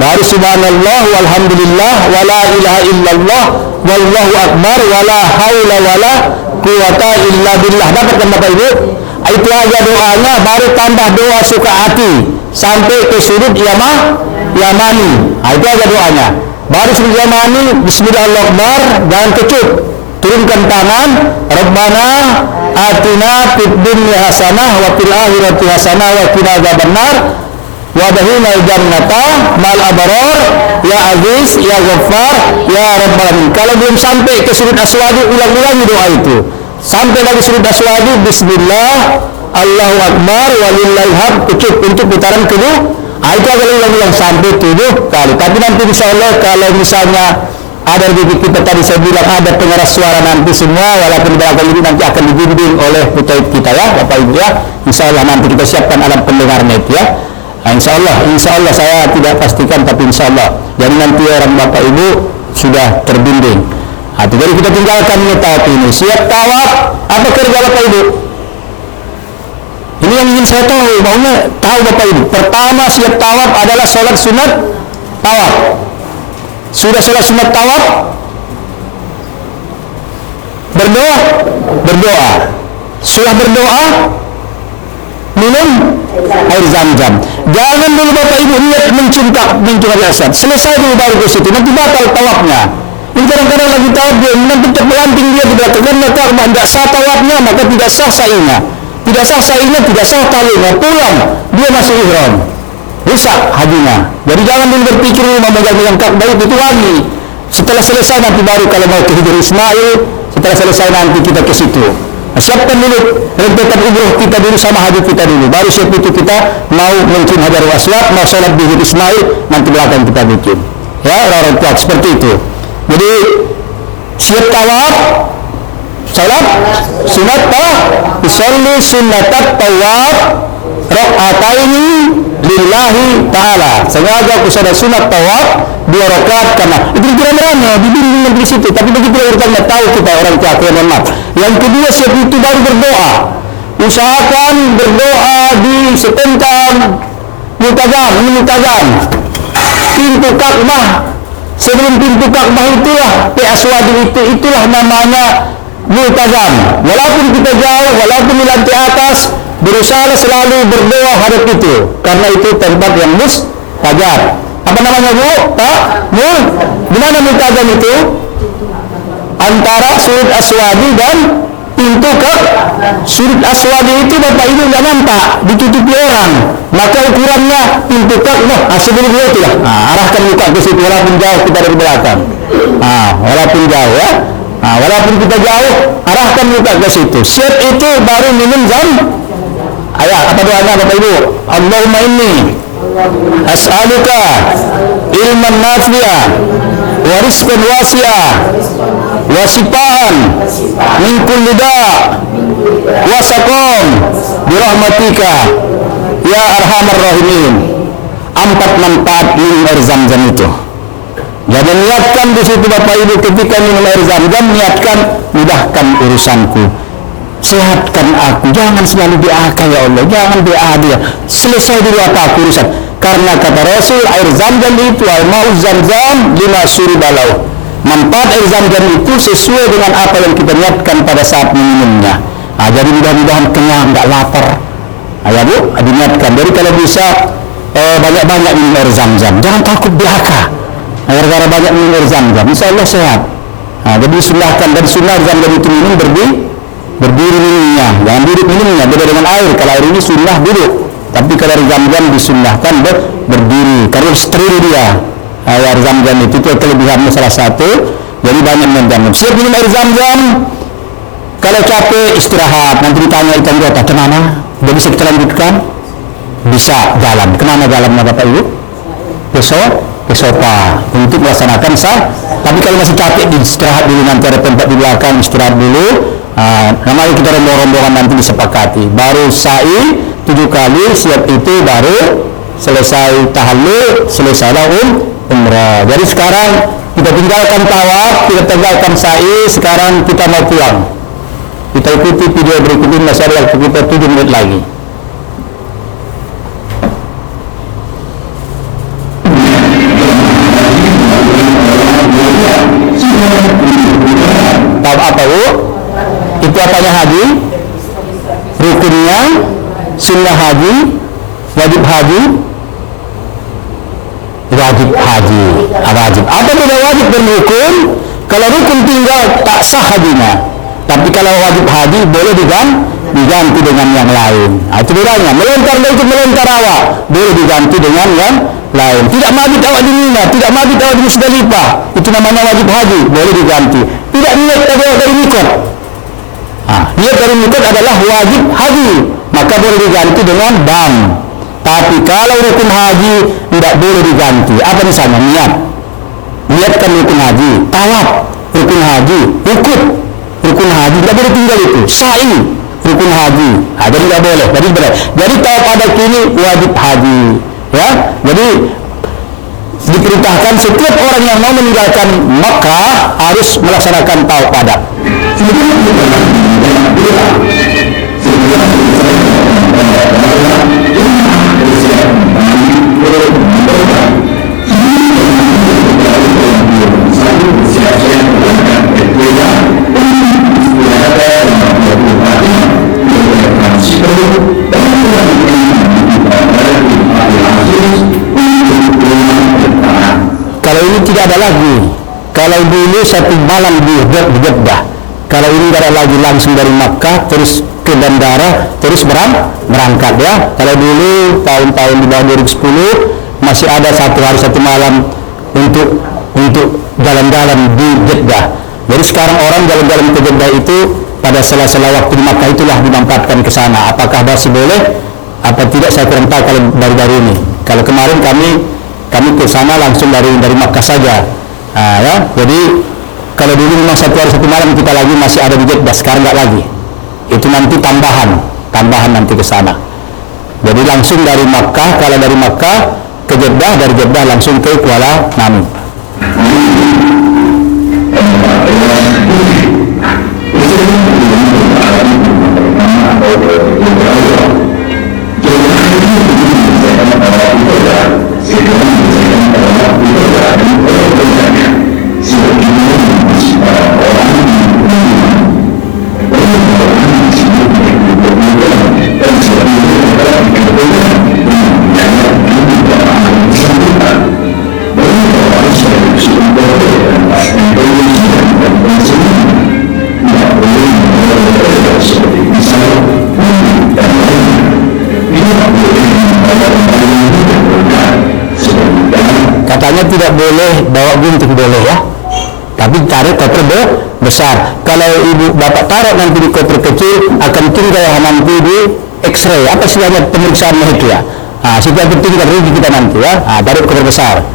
Dari Subhanallah, Walhamdulillah, Wala ilaha illallah, Wallahu Akbar, Wala hawla wala quwata illa billah. Dapatkan Bapak Ibu? Itu aja doanya, baru tambah doa suka hati sampai ke surut Yamani. Itu aja doanya. Baru surut Yamani, Bismillah Allahu Akbar, jangan kecut. Turunkan tangan, Rabbana atina fid dunya hasanah wa fil akhirati hasanah wa qina adzabannar wa adkhilna jannata mal abrar ya aziz ya ghaffar ya rabbal alamin. Kalau belum sampai ke surut Aswadi, ulang-ulangi doa itu. Sampai lagi surut Aswadi, Bismillah Allahu Akbar walillahil hamd, kecut untuk putaran kedua. Itu akan ulang-ulang sampai 7 kali. Tapi nanti insyaallah kalau misalnya ada di kita tadi saya bilang ada pengeras suara nanti semua, walaupun barangkali ini nanti akan dibimbing oleh putra kita ya Bapak Ibu ya. Insyaallah nanti kita siapkan alat pendengarnya itu ya. Insyaallah saya tidak pastikan, tapi insyaallah. Jadi nanti orang Bapak Ibu sudah terbimbing. Jadi kita tinggalkan tawaf ini. Siap tawaf, apa kerja Bapak Ibu? Ini yang ingin saya tahu, maunya tahu Bapak Ibu. Pertama siap tawaf adalah sholat sunat tawaf. Sudah sholat sunat tawaf, berdoa. Sudah berdoa, minum air zam-zam. Jangan dulu Bapak Ibu niat mencium jasad. Selesai dulu baru ke situ. Nanti batal tawafnya. Ini kadang-kadang lagi tawaf dia nanti terpelanting dia di belakang. Karena Ka'bah tidak sah tawafnya, maka tidak sah sa'inya. Tidak sah sa'inya, tidak sah talinya. Pulang dia masuk ihram, rusak hajinya. Jadi jangan dulu berpikir memegang Ka'bah itu lagi. Setelah selesai nanti baru kalau mau ke Hijr Ismail, setelah selesai nanti kita ke situ. Siapkan dulu rentetan umroh kita dulu sama haji kita dulu. Baru siap itu kita mau mencium Hajarul Aswad, mau sholat di Hijr Ismail, nanti belakang kita bikin. Ya, orang-orang kuat seperti itu. Jadi siap tawaf, salat sunat tawaf, usolli sunnatat tawaf rakaataini lillahi ta'ala. Sengaja aku salat sunat tawaf 2 rakaat karena itu rame-rame dibimbing di situ. Tapi begitu orang tahu kita orang tua yang maaf. Yang kedua siap itu baru berdoa. Usahakan berdoa di setengah multazam pintu Ka'bah. Sebelum pintu Ka'bah itulah Aswadi itulah namanya multazam. Walaupun kita jauh, walaupun di lantai atas, berusaha selalu berdoa hadap itu, karena itu tempat yang mustajab. Apa namanya Bu? Di mana mustajab itu? Antara Sudut Aswadi dan pintu ke Sudut Aswadi itu Bapak Ibu nggak nampak, ditutupi orang. Maka ukurannya pintu ke, sebelum itu lah. Arahkan muka ke situ, walaupun jauh kita dari belakang. Walaupun jauh ya. Walaupun kita jauh, arahkan muka ke situ. Siap itu baru minum zam. Apa doanya Bapak Ibu? Allahumma inni as'aluka ilman nafi'ah wa rizqan wasi'ah wa shifaan min kulli da' wa saqam bi rahmatika ya arhamar rahimin. 4 manfaat minum air Zam-Zam itu. Jadi niatkan di situ Bapak Ibu ketika minum air Zam-Zam, niatkan mudahkan urusanku, sehatkan aku, jangan selalu DAK ya Allah, jangan DA dia, selesai dulu apa aku urusan. Karena kata Rasul, air Zam-Zam itu al-ma'u Zam-Zam lima suribalau. Manfaat air Zam-Zam itu sesuai dengan apa yang kita niatkan pada saat minumnya. Jadi mudah-mudahan kenyang, nggak lapar. Ya Bu, diniatkan. Jadi kalau bisa banyak-banyak minum air Zam-Zam, jangan takut DAK. Gara-gara banyak minum air Zam-Zam, insya Allah sehat. Jadi disunahkan, dan sunnah Zam-Zam itu minum berdiri minumnya, jangan duduk minumnya. Beda dengan air, kalau air ini sunnah duduk, tapi kalau air Zam-Zam disunnahkan berdiri, karena steril dia. Air Zam-Zam itu kelebihannya salah satu. Jadi banyak minum Zam-Zam. Siap minum air Zam-Zam. Kalau capek istirahat, nanti ditanya ikan jota kemana, udah bisa kita lanjutkan, bisa jalan. Kemana jalannya Bapak Ibu? Ke sofa untuk melaksanakan sah. Tapi kalau masih capek, istirahat dulu, nanti ada tempat di belakang, istirahat dulu. Namanya kita rombongan nanti disepakati. Baru sa'i 7 kali, siap itu baru selesai tahallul, selesailah umrah. Jadi sekarang kita tinggalkan tawaf, kita tinggalkan sa'i, sekarang kita mau pulang. Kita ikuti video berikut ini, masih ada waktu kita 7 menit lagi. Tahu apa Bu? Itu apanya haji? Rukunnya, sunnah haji, wajib haji. Wajib haji. Apa beda wajib dan rukun? Kalau rukun tinggal tak sah hajinya. Tapi kalau wajib haji boleh diganti dengan yang lain. Itu bedanya. Melontar itu melontar awak, boleh diganti dengan yang lain. Tidak mabit awak di Mina, tidak mabit awak di Musdalifah, itu namanya wajib haji, boleh diganti. Tidak niat dari mikot. Niat dari mikot adalah wajib haji, maka boleh diganti dengan dam. Tapi kalau rukun haji tidak boleh diganti. Apa misalnya niatkan rukun haji, tawaf rukun haji, ikut rukun haji, tidak boleh tinggal itu. Sa'i rukun haji, jadi tidak boleh. Jadi tawaf pada kini wajib haji. Ya, jadi diperintahkan setiap orang yang mau meninggalkan Makkah harus melaksanakan tawaf pada. Kalau ini tidak ada lagi. Kalau dulu 1 malam di Jeddah. Kalau ini tidak ada lagi, langsung dari Makkah terus ke bandara terus berangkat ya. Kalau dulu tahun-tahun di bawah 2010 masih ada 1 hari 1 malam untuk jalan-jalan di Jeddah. Jadi sekarang orang jalan-jalan ke Jeddah itu pada sela-sela waktu di Makkah itulah dimanfaatkan ke sana. Apakah masih boleh? Apa tidak, saya kurang tahu kalau baru-baru ini. Kalau kemarin kami ke sana langsung dari Makkah saja. Ya, jadi kalau dulu memang 1 hari 1 malam kita lagi masih ada di Jeddah, sekarang nggak lagi. Itu nanti tambahan nanti ke sana. Jadi langsung dari Makkah, kalau dari Makkah ke Jeddah, dari Jeddah langsung ke Kuala Namu. katanya tidak boleh bawa gunting, boleh ya, tapi taruh koper besar. Kalau ibu bapak taruh nanti di koper kecil akan tinggal nanti di X-ray, apa istilahnya pemeriksaannya itu ya. Nah, situ yang penting kita rugi kita nanti ya. Nah, taruh koper besar.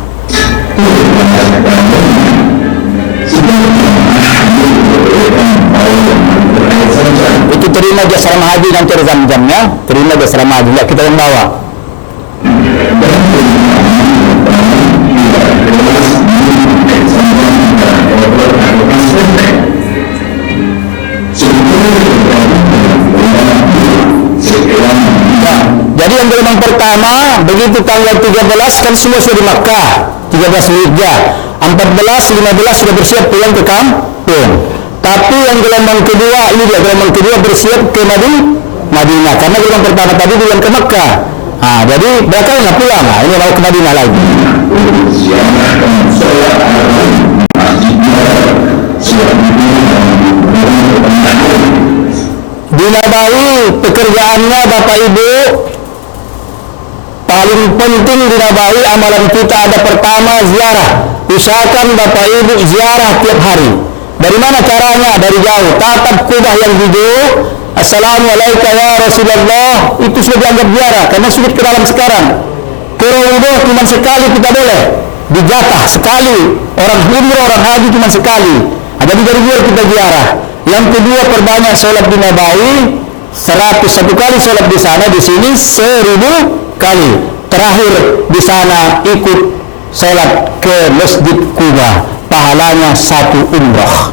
Itu terima jasa asrama haji nanti ada jam-jamnya, terima jasa asrama haji, enggak kita yang bawa. Jadi yang gelombang pertama begitu tanggal 13 kan semua sudah di Makkah, 13 Zulhijjah, 14, 15 sudah bersiap pulang ke kampung. Tapi yang gelombang kedua, ini dia gelombang kedua bersiap ke Madinah, karena gelombang pertama tadi bulan ke Makkah. Nah, jadi mereka nggak pulang, nah, ini mau ke Madinah lagi. Di Nabawi pekerjaannya Bapak Ibu paling penting di Nabawi, amalan kita ada pertama ziarah. Usahakan Bapak Ibu ziarah tiap hari. Dari mana caranya? Dari jauh. Tatap kubah yang hijau, Assalamualaikum ya Rasulullah, itu sudah dianggap ziarah karena sudah ke dalam sekarang. Keraudah cuma sekali kita boleh, dijatah sekali. Orang umrah, orang haji cuma sekali. Jadi dari luar kita ziarah. Yang kedua, perbanyak sholat di Nabawi, 101 kali sholat di sana, di sini 1000 kali. Terakhir di sana ikut sholat ke Masjid Kuba, pahalanya 1 umrah.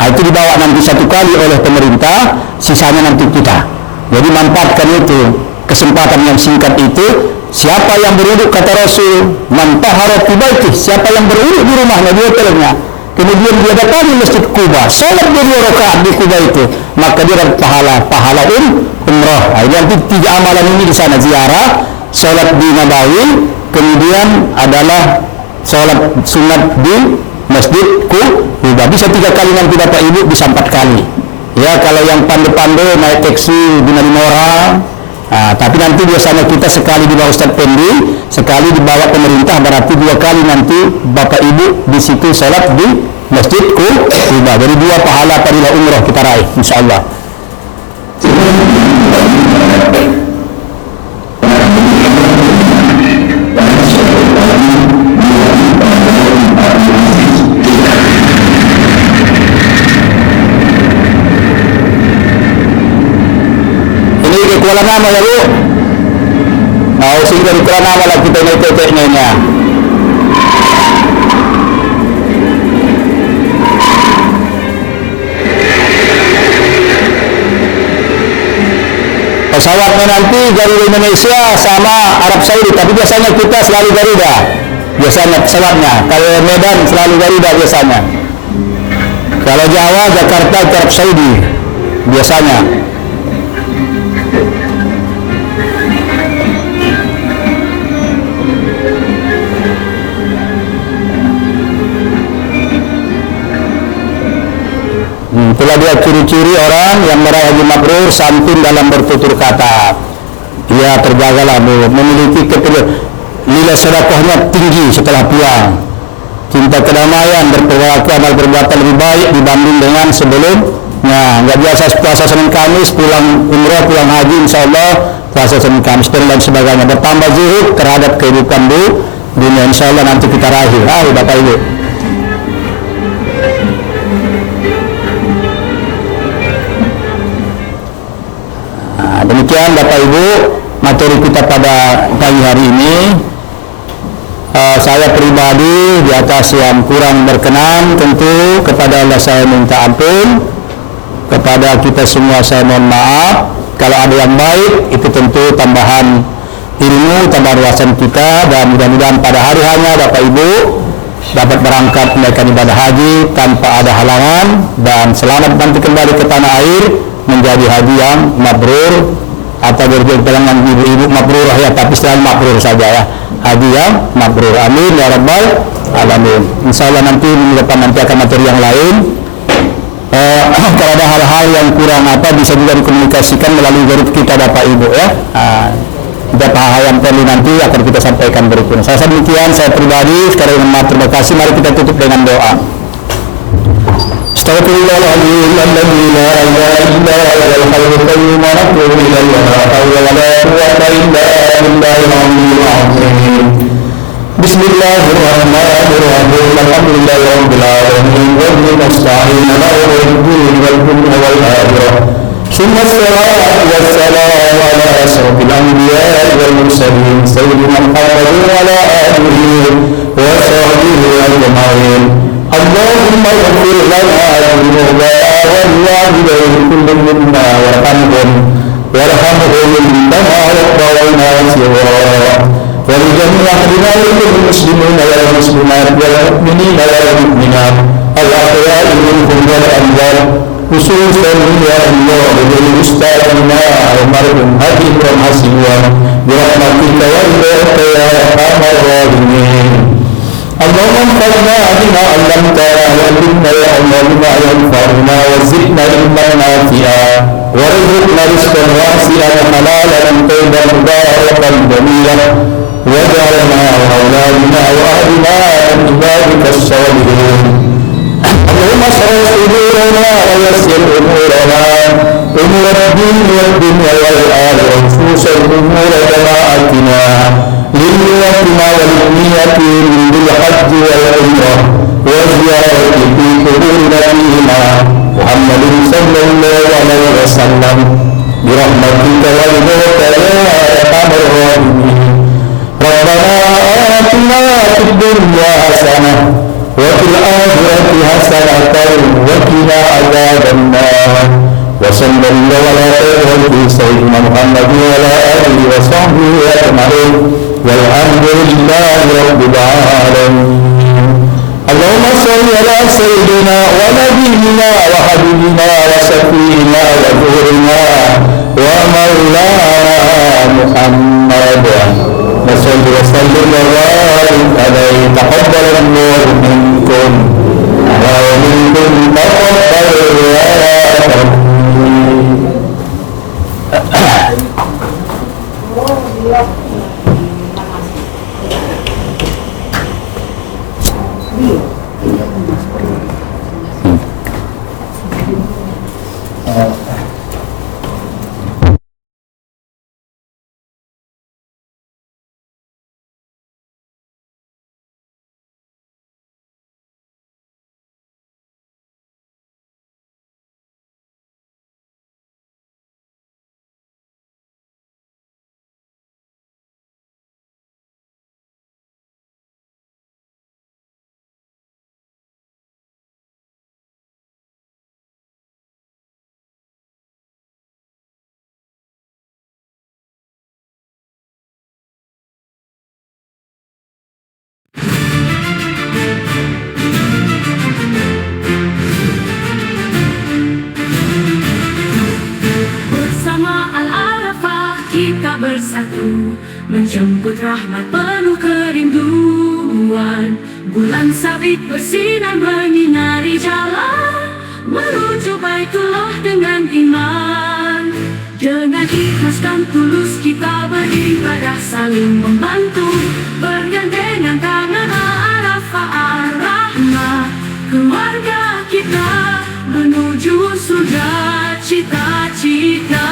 Nah, itu dibawa nanti 1 kali oleh pemerintah, sisanya nanti kita. Jadi manfaatkan itu, kesempatan yang singkat itu. Siapa yang berwuduk, kata Rasul, man tahara fi baitih, siapa yang berwuduk di rumahnya, di hotelnya, kemudian dia datangi Masjid Kuba, sholat 2 rakaat di Kuba itu, maka dia dapat pahala umrah. Nah, nanti 3 amalan ini di sana, ziarah, sholat di Nabawi, kemudian adalah sholat sunat di Masjid Kuba. Bisa 3 kali nanti Bapak Ibu, bisa 4 kali. Ya, kalau yang pandai-pandai naik taksi dengan 5 orang. Nah, tapi nanti biasanya kita sekali di bawah Ustaz Pendi, sekali di bawah pemerintah, berarti 2 kali nanti Bapak Ibu di situ sholat di Masjid Kuba. Jadi 2 pahala fadilah umrah kita raih, insyaallah. Kuala nama ya Bu. Mau sehingga di Kuala nama lah kita naik teteknya. Pesawatnya nanti Garuda Indonesia sama Arab Saudi, tapi biasanya kita selalu Garuda. Biasanya pesawatnya. Kalau Medan selalu Garuda biasanya. Kalau Jawa, Jakarta, Arab Saudi biasanya. Itulah dia ciri-ciri orang yang meraih haji mabrur, santun dalam bertutur kata. Dia terjagalah memiliki nilai sedekahnya tinggi setelah pulang. Cinta kedamaian, berperilaku amal perbuatan lebih baik dibanding dengan sebelumnya. Nggak biasa puasa Senin Kamis, pulang umrah, pulang haji, insyaallah puasa Senin Kamis dan lain sebagainya. Bertambah zuhud terhadap kehidupan dunia, insyaallah nanti kita raih. Bapak Ibu. Demikian Bapak Ibu materi kita pada pagi hari ini. Saya pribadi di atas yang kurang berkenan, tentu kepada Allah saya minta ampun, kepada kita semua saya mohon maaf. Kalau ada yang baik itu tentu tambahan ilmu, tambahan wawasan kita, dan mudah-mudahan pada hari hanya Bapak Ibu dapat berangkat menaikkan ibadah haji tanpa ada halangan dan selamat nanti kembali ke tanah air menjadi haji yang mabrur, atau berjalan ibu-ibu mabrur ya, tapi selalu mabrur saja ya, haji yang mabrur. Amin ya rabbal alamin. Insyaallah nanti minggu depan nanti akan materi yang lain. Kalau ada hal-hal yang kurang bisa juga dikomunikasikan melalui grup kita Bapak Ibu ya. beberapa hal yang perlu nanti akan kita sampaikan berikutnya. Saya demikian, saya pribadi sekali lagi terima kasih. Mari kita tutup dengan doa. Astaghfirullahaladzim alladzi la ilaha illa huwal hayyul qayyum wa natubu ilaihi wa la hawla wa la quwwata illa billahil aliyyil azim. Bismillahirrahmanirrahim. Alhamdulillahirabbil alamin wa bihi nasta'in ala umuri wal dunya wal akhirah. Summa salatu wassalamu ala asyrafil anbiya'i wal mursalin sayyidina Muhammadin wa ala alihi wa sahbihi ajma'in. Allahumma ighfir lana dhunubana wal walidayni kullin minna warhamhum kama rabbawna shighara. ولجميع أهلنا المسلمين والمسلمات والمؤمنين والمؤمنات الأحياء منهم والأموات خصوصا يا الله لأستاذنا المرحوم حبيب الحسين برحمتك وإليك يا أرحم الراحمين. اللهم انفعنا بما علمتنا وعلمنا يا الله بما ينفعنا وزدنا علما نافعا وارزقنا رزقا واسعا حلالا طيبا مباركا جميلا واجعلنا واولادنا واهلنا من عبادك الصالحين. اللهم اشرح صدورنا ويسر امورنا امور الدين والدنيا والاخره خصوصا امور جماعتنا لنيتنا وللنية من الحج والعمرة والزيارة في قبور نبينا محمد صلى الله عليه وسلم برحمتك وإليك يا أرحم الراحمين. ربنا آتنا في الدنيا حسنة وفي الآخرة حسنة وقنا عذاب النار. وصلى الله على خير سيدنا محمد وعلى آله وصحبه أجمعين والحمد لله رب العالمين. اللهم صل على سيدنا ونبينا وحبيبنا وشفينا وظهرنا ومولانا محمد وصل وسلم وبارك عليه. تقبل الله منكم ومنكم تقبل يا رب. Kita bersatu menjemput rahmat penuh kerinduan. Bulan sabit bersinar menyinari jalan menuju Baitullah dengan iman. Dengan ikhlas dan tulus kita beribadah saling membantu, bergandengan tangan Arafah Ar-Rahmah. Keluarga kita menuju surga cita-cita.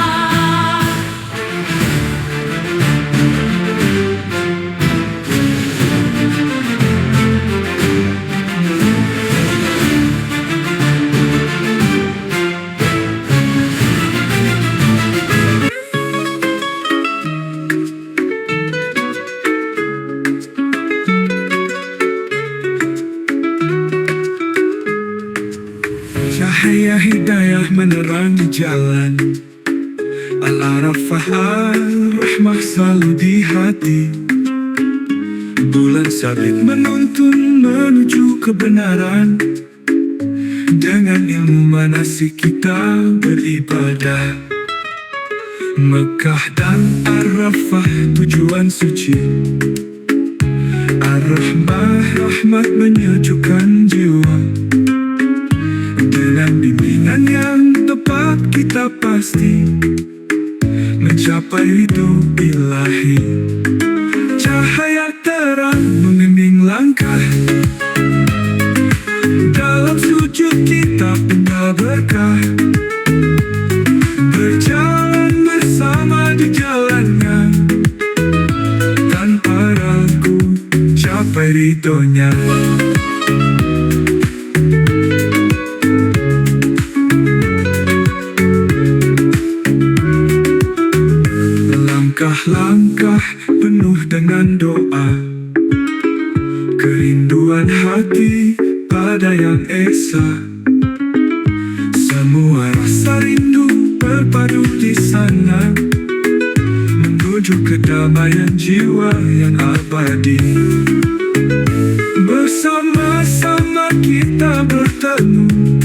Cahaya hidayah menerangi jalan, Al-Arafah Ar-Rahmah selalu di hati. Bulan sabit menuntun menuju kebenaran. Dengan ilmu manasik kita beribadah. Mekah dan Arafah tujuan suci. Ar-Rahmah rahmat menyejukkan jiwa. Dengan bimbingan yang tepat kita pasti mencapai capai ridho ilahi. Cahaya terang membimbing langkah, dalam sujud kita penuh berkah. Berjalan bersama di jalannya, tanpa ragu capai ridhonya. Langkah-langkah penuh dengan doa, kerinduan hati pada yang esa. Semua rasa rindu berpadu di sana, menuju kedamaian jiwa yang abadi. Bersama-sama kita bertemu